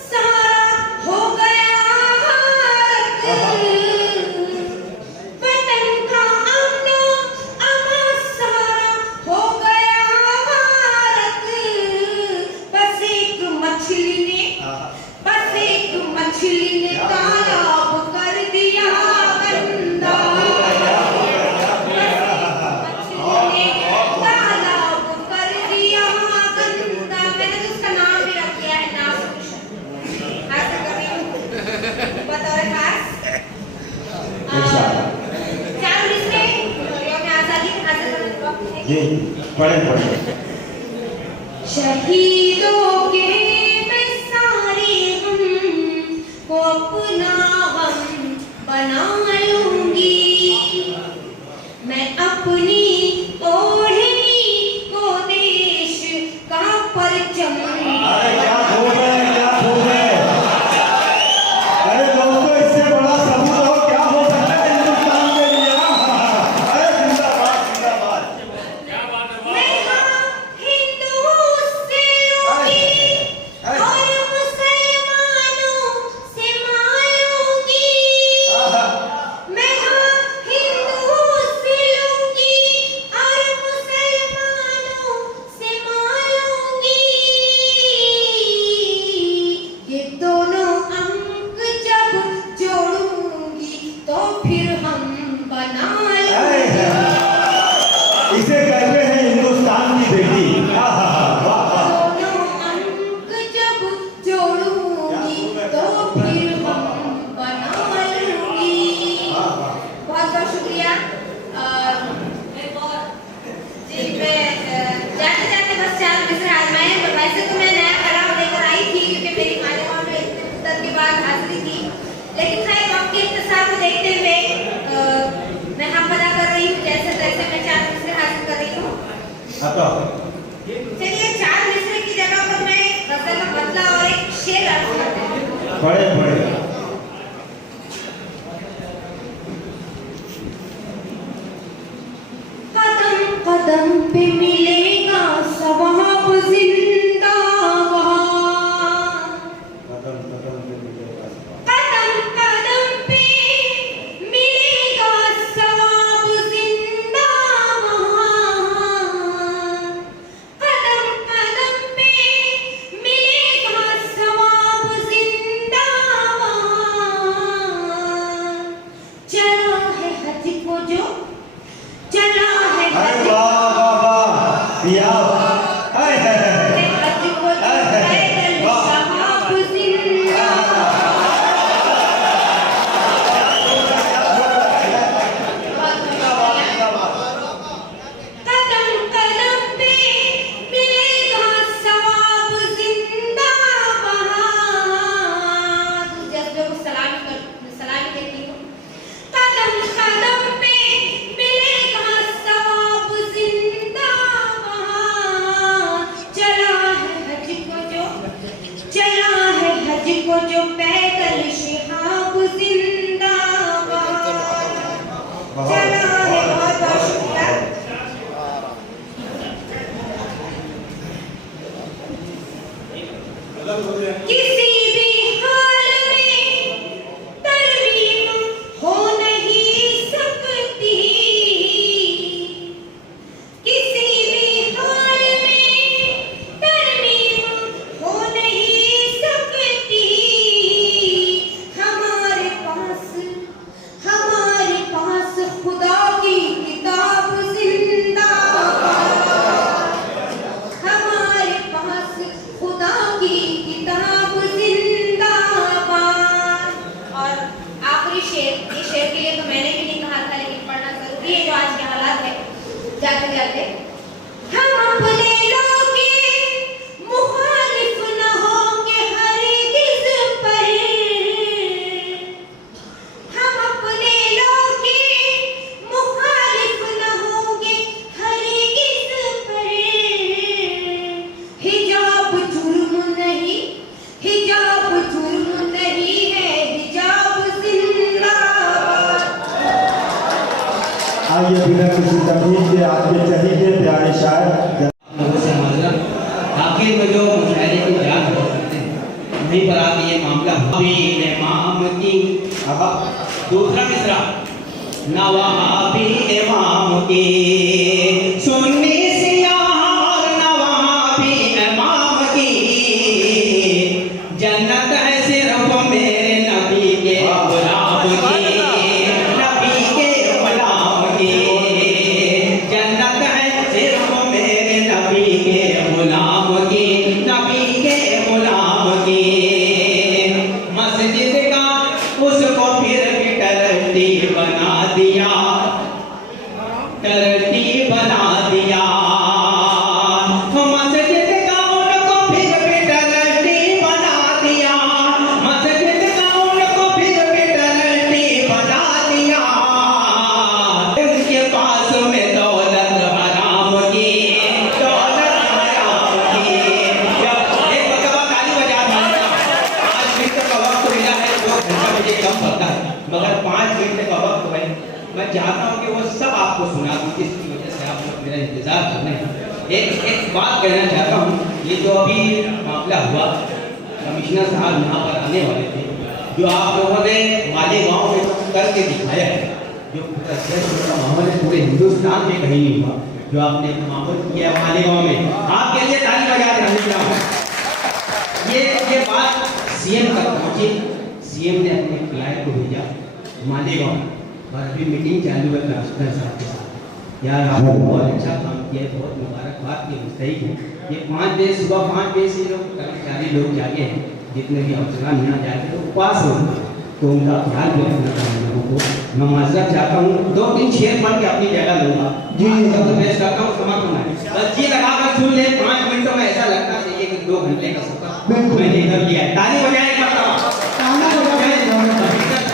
सारा हो गया हारत। वतन का अमन अमान सारा हो गया हारत। बस एक मछली ने तालाब कर दिया गंदा। मछली ने तालाब कर दिया गंदा। मैंने तो उसका नाम भी रख दिया है नासुशन। हासिल कर रही हूँ बतौर खास। 4 मिसरे यौम आज़ादी के हासिल करने के वक्त है। जी पढ़े शहीदों के मैं सारे गम को अपना गम बना लूंगी। मैं अपनी ओढ़नी को देश का परचम। अरे क्या खूब है अरे दोस्तों इससे बड़ा सबूत और क्या हो सकता है हिंदुस्तान के लिए। अरे जिंदाबाद जिंदाबाद। मैं हिंदू से लूंगी और मुसलमानों से मांगूंगी। मैं हिंदू से लूंगी और मुसलमानों से मांगूंगी। ये दोनों अंक जब जोड़ूंगी तो फिर हम बना लेंगे। इसे कहते हैं हिंदुस्तान की बेटी। दोनों अंक जब जोड़ूंगी तो फिर हम बना लूंगी। बहुत बहुत शुक्रिया। जी मैं जाते जाते बस 4 मिसरे आजमाए। वैसे तो मैं नया कलाम लेकर आई थी क्योंकि मेरी मालिका में इतने मुद्दत के बाद हाजिरी थी। लेकिन खैर वक्त के इख्तिसार को देखते हुए मैं हम अदा कर रही हूँ जैसे तैसे मैं 4 मिसरे हासिल कर रही हूँ। चलिए 4 मिसरे की जगह पर मैं गजल का बदला और एक शेर अर्ज करती हूँ। पढ़े कदम कदम पे मिलेगा सवाब जिंदा वहाँ। कदम पे मिलेगा। कदम कदम पे मिलेगा सवाब जिंदा वहाँ। कदम कदम पे मिलेगा सवाब जिंदा वहाँ। चला है हज को जो चला है अरे हज। वाह वाह वाह आखिरी शेर, ये शेर के लिए तो मैंने भी नहीं कहा था, लेकिन पढ़ना जरूरी है जो आज के हालात है। जाते जाते हम अपने लोग के मुखालिफ न होंगे हरगिज़ पर, हम अपने लोग के मुखालिफ न होंगे हरगिज़ पर। हिजाब जुर्म नहीं, हिजाब जुर्म नहीं है, हिजाब जिंदाबाद। आइए बिना किसी तकलीफ के आपके चहीते प्यारे शायर लोगों से माजरत। आखिर में जो मुशायरे की जान करते हैं वहीं पर आके ये मामला नबी इमाम की। दूसरा मिसरा नवाबी इमाम की, सुन्नी सियाह नवाबी इमाम की, जन्नत है सिर्फ मेरे नबी के गुलाम की, नबी के गुलाम की, जन्नत है सिर्फ मेरे नबी के गुलाम की, नबी के गुलाम की। मस्जिद का उसको फिर भी टर्टी बना दिया, टर्टी बना दिया। मस्जिद का उनको फिर भी टर्टी बना दिया, मस्जिद का उनको फिर भी टर्टी बना दिया। उनके पास में दौलत हराम की, दौलत हराम की। एक मरतबा ताली बजा था, 5 मिनट का वक्त मिला है, 2 घंटा मुझे कम पड़ता है, मगर 5 मिनट का वक्त है। मैं चाहता हूँ कि वो सब आपको सुना दूँ, इसकी वजह से आप लोग मेरा इंतजार कर रहे हैं। एक बात कहना चाहता हूँ, ये जो अभी मामला हुआ, कमिश्नर साहब यहाँ पर आने वाले थे, जो आप लोगों ने मालेगांव में करके दिखाया है, जो माहौल है पूरे हिंदुस्तान में कहीं नहीं हुआ, जो आपने माहौल किया मालेगांव में, आपके लिए ताली बजा के ये बात सीएम तक पहुंची। सीएम ने अपने क्लाइंट को भेजा मालेगांव, और अभी मीटिंग चालू है कमिश्नर साहब के साथ। यार आपने बहुत अच्छा काम किया है, बहुत मुबारकबाद की मुस्तहिक है। ये 5 बजे सुबह 5 बजे से लोग कर्मचारी लोग जागे हैं, जितने भी अफसरान यहाँ जाके तो उपवास हो, तो उनका ख्याल भी रखना था हम लोगों को। मैं माजरत चाहता हूँ, 2-3 शेर पढ़ के अपनी जगह लूँगा जी, मैं चाहता हूँ क्षमा करना है, बस जी लगाकर सुन ले। 5 मिनटों में ऐसा लगता है कि 2 घंटे का सफर मैंने कर लिया। ताली बजाए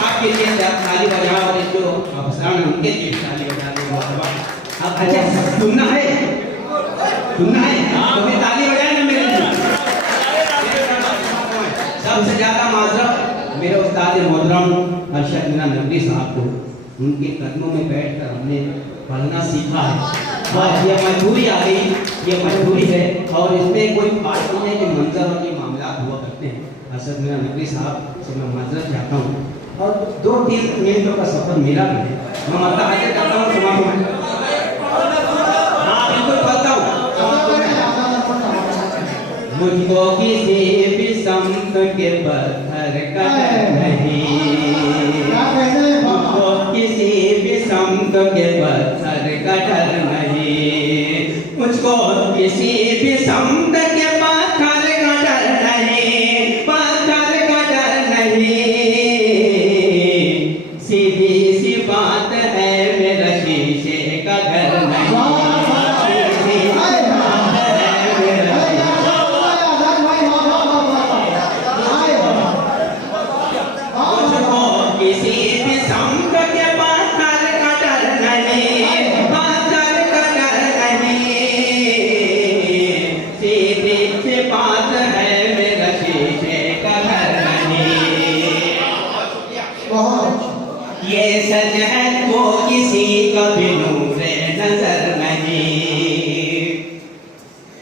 आपके लिए, ताली बजाओ, और जो अफसरान उनके लिए ताली बजा दो। अच्छा सुनना है, सुनना है, तुम्हें ताली बजाए ना मेरे लिए। सबसे ज्यादा माजरत मेरे उस्ताद मोहतरम अरशद मीना नकवी साहब को, उनके कदमों में बैठकर हमने पढ़ना सीखा है। बस ये मजबूरी आ गई, ये मजबूरी है, और इसमें कोई बात नहीं है कि मंजर और ये मामला हुआ करते हैं। अरशद मीना नकवी साहब से मैं माजरत चाहता हूँ, और 2-3 मिनटों का सफर मेरा भी है, मैं मतलब आगे करता हूँ समाप्त। हाँ बिल्कुल पढ़ता हूँ। मुझको किसी भी संत के पत्थर का डर नहीं, मुझको किसी भी संत के पत्थर का डर नहीं, मुझको किसी भी संत के पत्थर का डर नहीं, पत्थर का डर नहीं। सीधी सी बात है मेरा शीशे का घर नहीं, सीधी सी बात है मेरा मुझको किसी भी संत के पत्थर का डर नहीं, पत्थर का डर नहीं। सीधी सी बात है मेरा शीशे का घर नहीं। ये सच है वो किसी का भी नूरे नजर नहीं,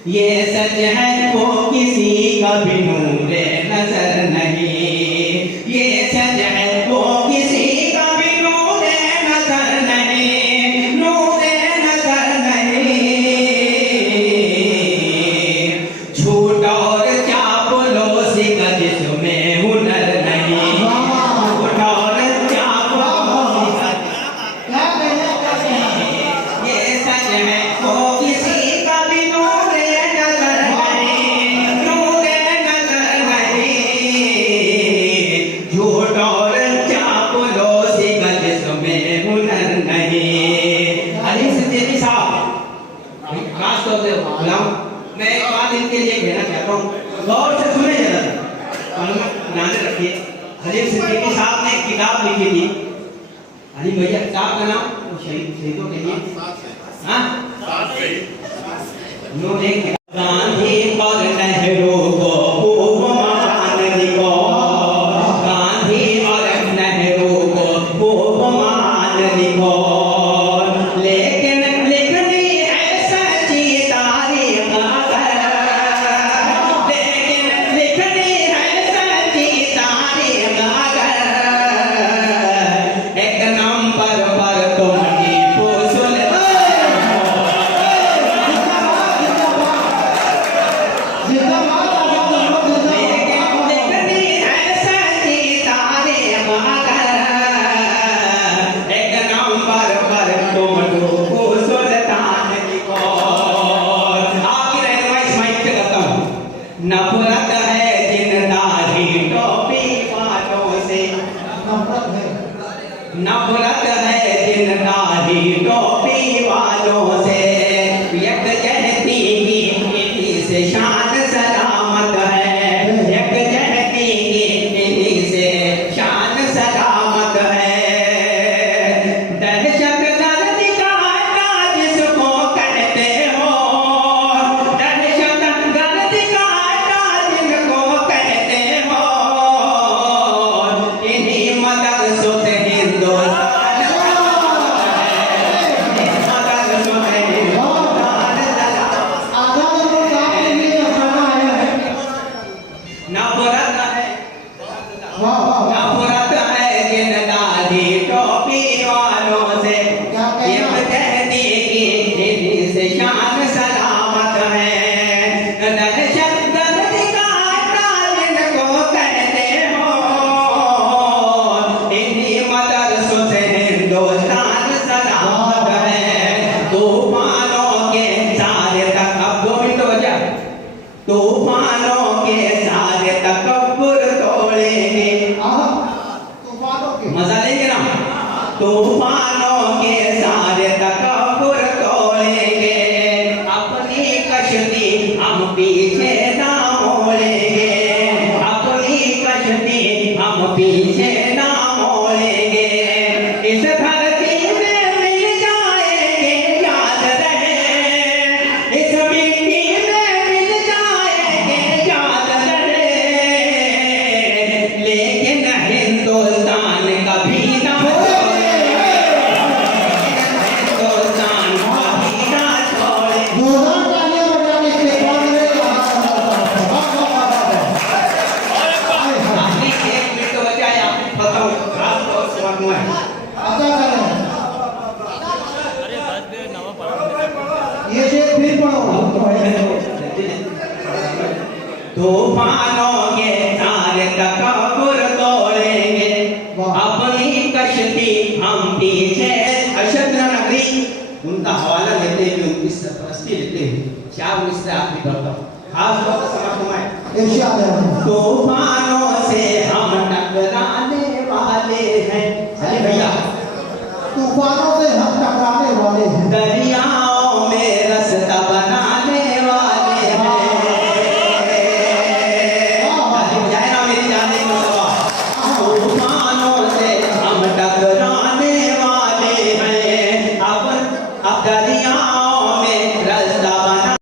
ये सच है वो किसी का भी नूरे नजर नहीं, ये सच है वो किसी का भी नूरे नजर नहीं, नूरे नजर नहीं। झूठ और चापलूसी का जिसमें हुनर नहीं, झूठ और चापलूसी का ये सच है वो किसी का भी नूरे नजर नहीं, नूरे नजर अली भैया साहब का नाम वो शहीदों के लिए हाँ गांधी और नेहरू को खूब मान लिखो, गांधी और नेहरू को खूब मान लिखो, लेकिन लिखनी है सच्ची तारीख अगर, लेकिन लिखनी है सच्ची तारीख अगर, एक नंबर पर तुम टीपू सुल्तान नफरत है जिन दाढ़ी टोपी वालों से, नफरत है जिन दाढ़ी टोपी वालों से, एक कहती की इन्हीं से शान सलामत है, एक कहती की इन्हीं से शान सलामत है, दहशत गर्द का अड्डा जिसको कहते हो, दहशत गर्द का अड्डा जिनको कहते हो, इन्हीं मदरसों से हिंदुस्तान नफरत है, नफरत है जिन दाढ़ी टोपी वालों से, ये कहती कि इन्हीं से शान सलामत है, दहशत गर्द का अड्डा जिनको कहते हो, इन्हीं मदरसों से हिंदुस्तान सलामत है, तूफानों के सारे अब 2 मिनट हो जाए, तूफानों के सारे तकब्बुर तोड़ेंगे, मजा लेंगे ना, तूफानों के सारे तकब्बुर तोड़ेंगे, अपनी कश्ती हम पीछे ना मोड़ेंगे, अपनी कश्ती हम पीछे ना मोड़ेंगे, इस धरती में मिल जाएंगे याद रहे, इस मिट्टी में मिल जाएंगे याद रहे, लेकिन हिंदुस्तान कभी ना छोड़े, हिंदुस्तान कभी ना छोड़े। आखिरी 1 मिनट बचा है, आप बताओ खास तौर से बात हुआ है। ये शेर फिर पढ़ो। तूफानों के सारे तकब्बुर तोड़ेंगे, अपनी कश्ती हम पीछे। अरशद नकवी उनका हवाला लेते हुए उनकी सरपरस्ती लेते हुए शाह मिस्र आखिरी पढ़ता हूँ, खास तौर से समझ तूफानों से हम टकराने वाले हैं, अरे भैया तूफानों से हम टकराने वाले हैं, दरिया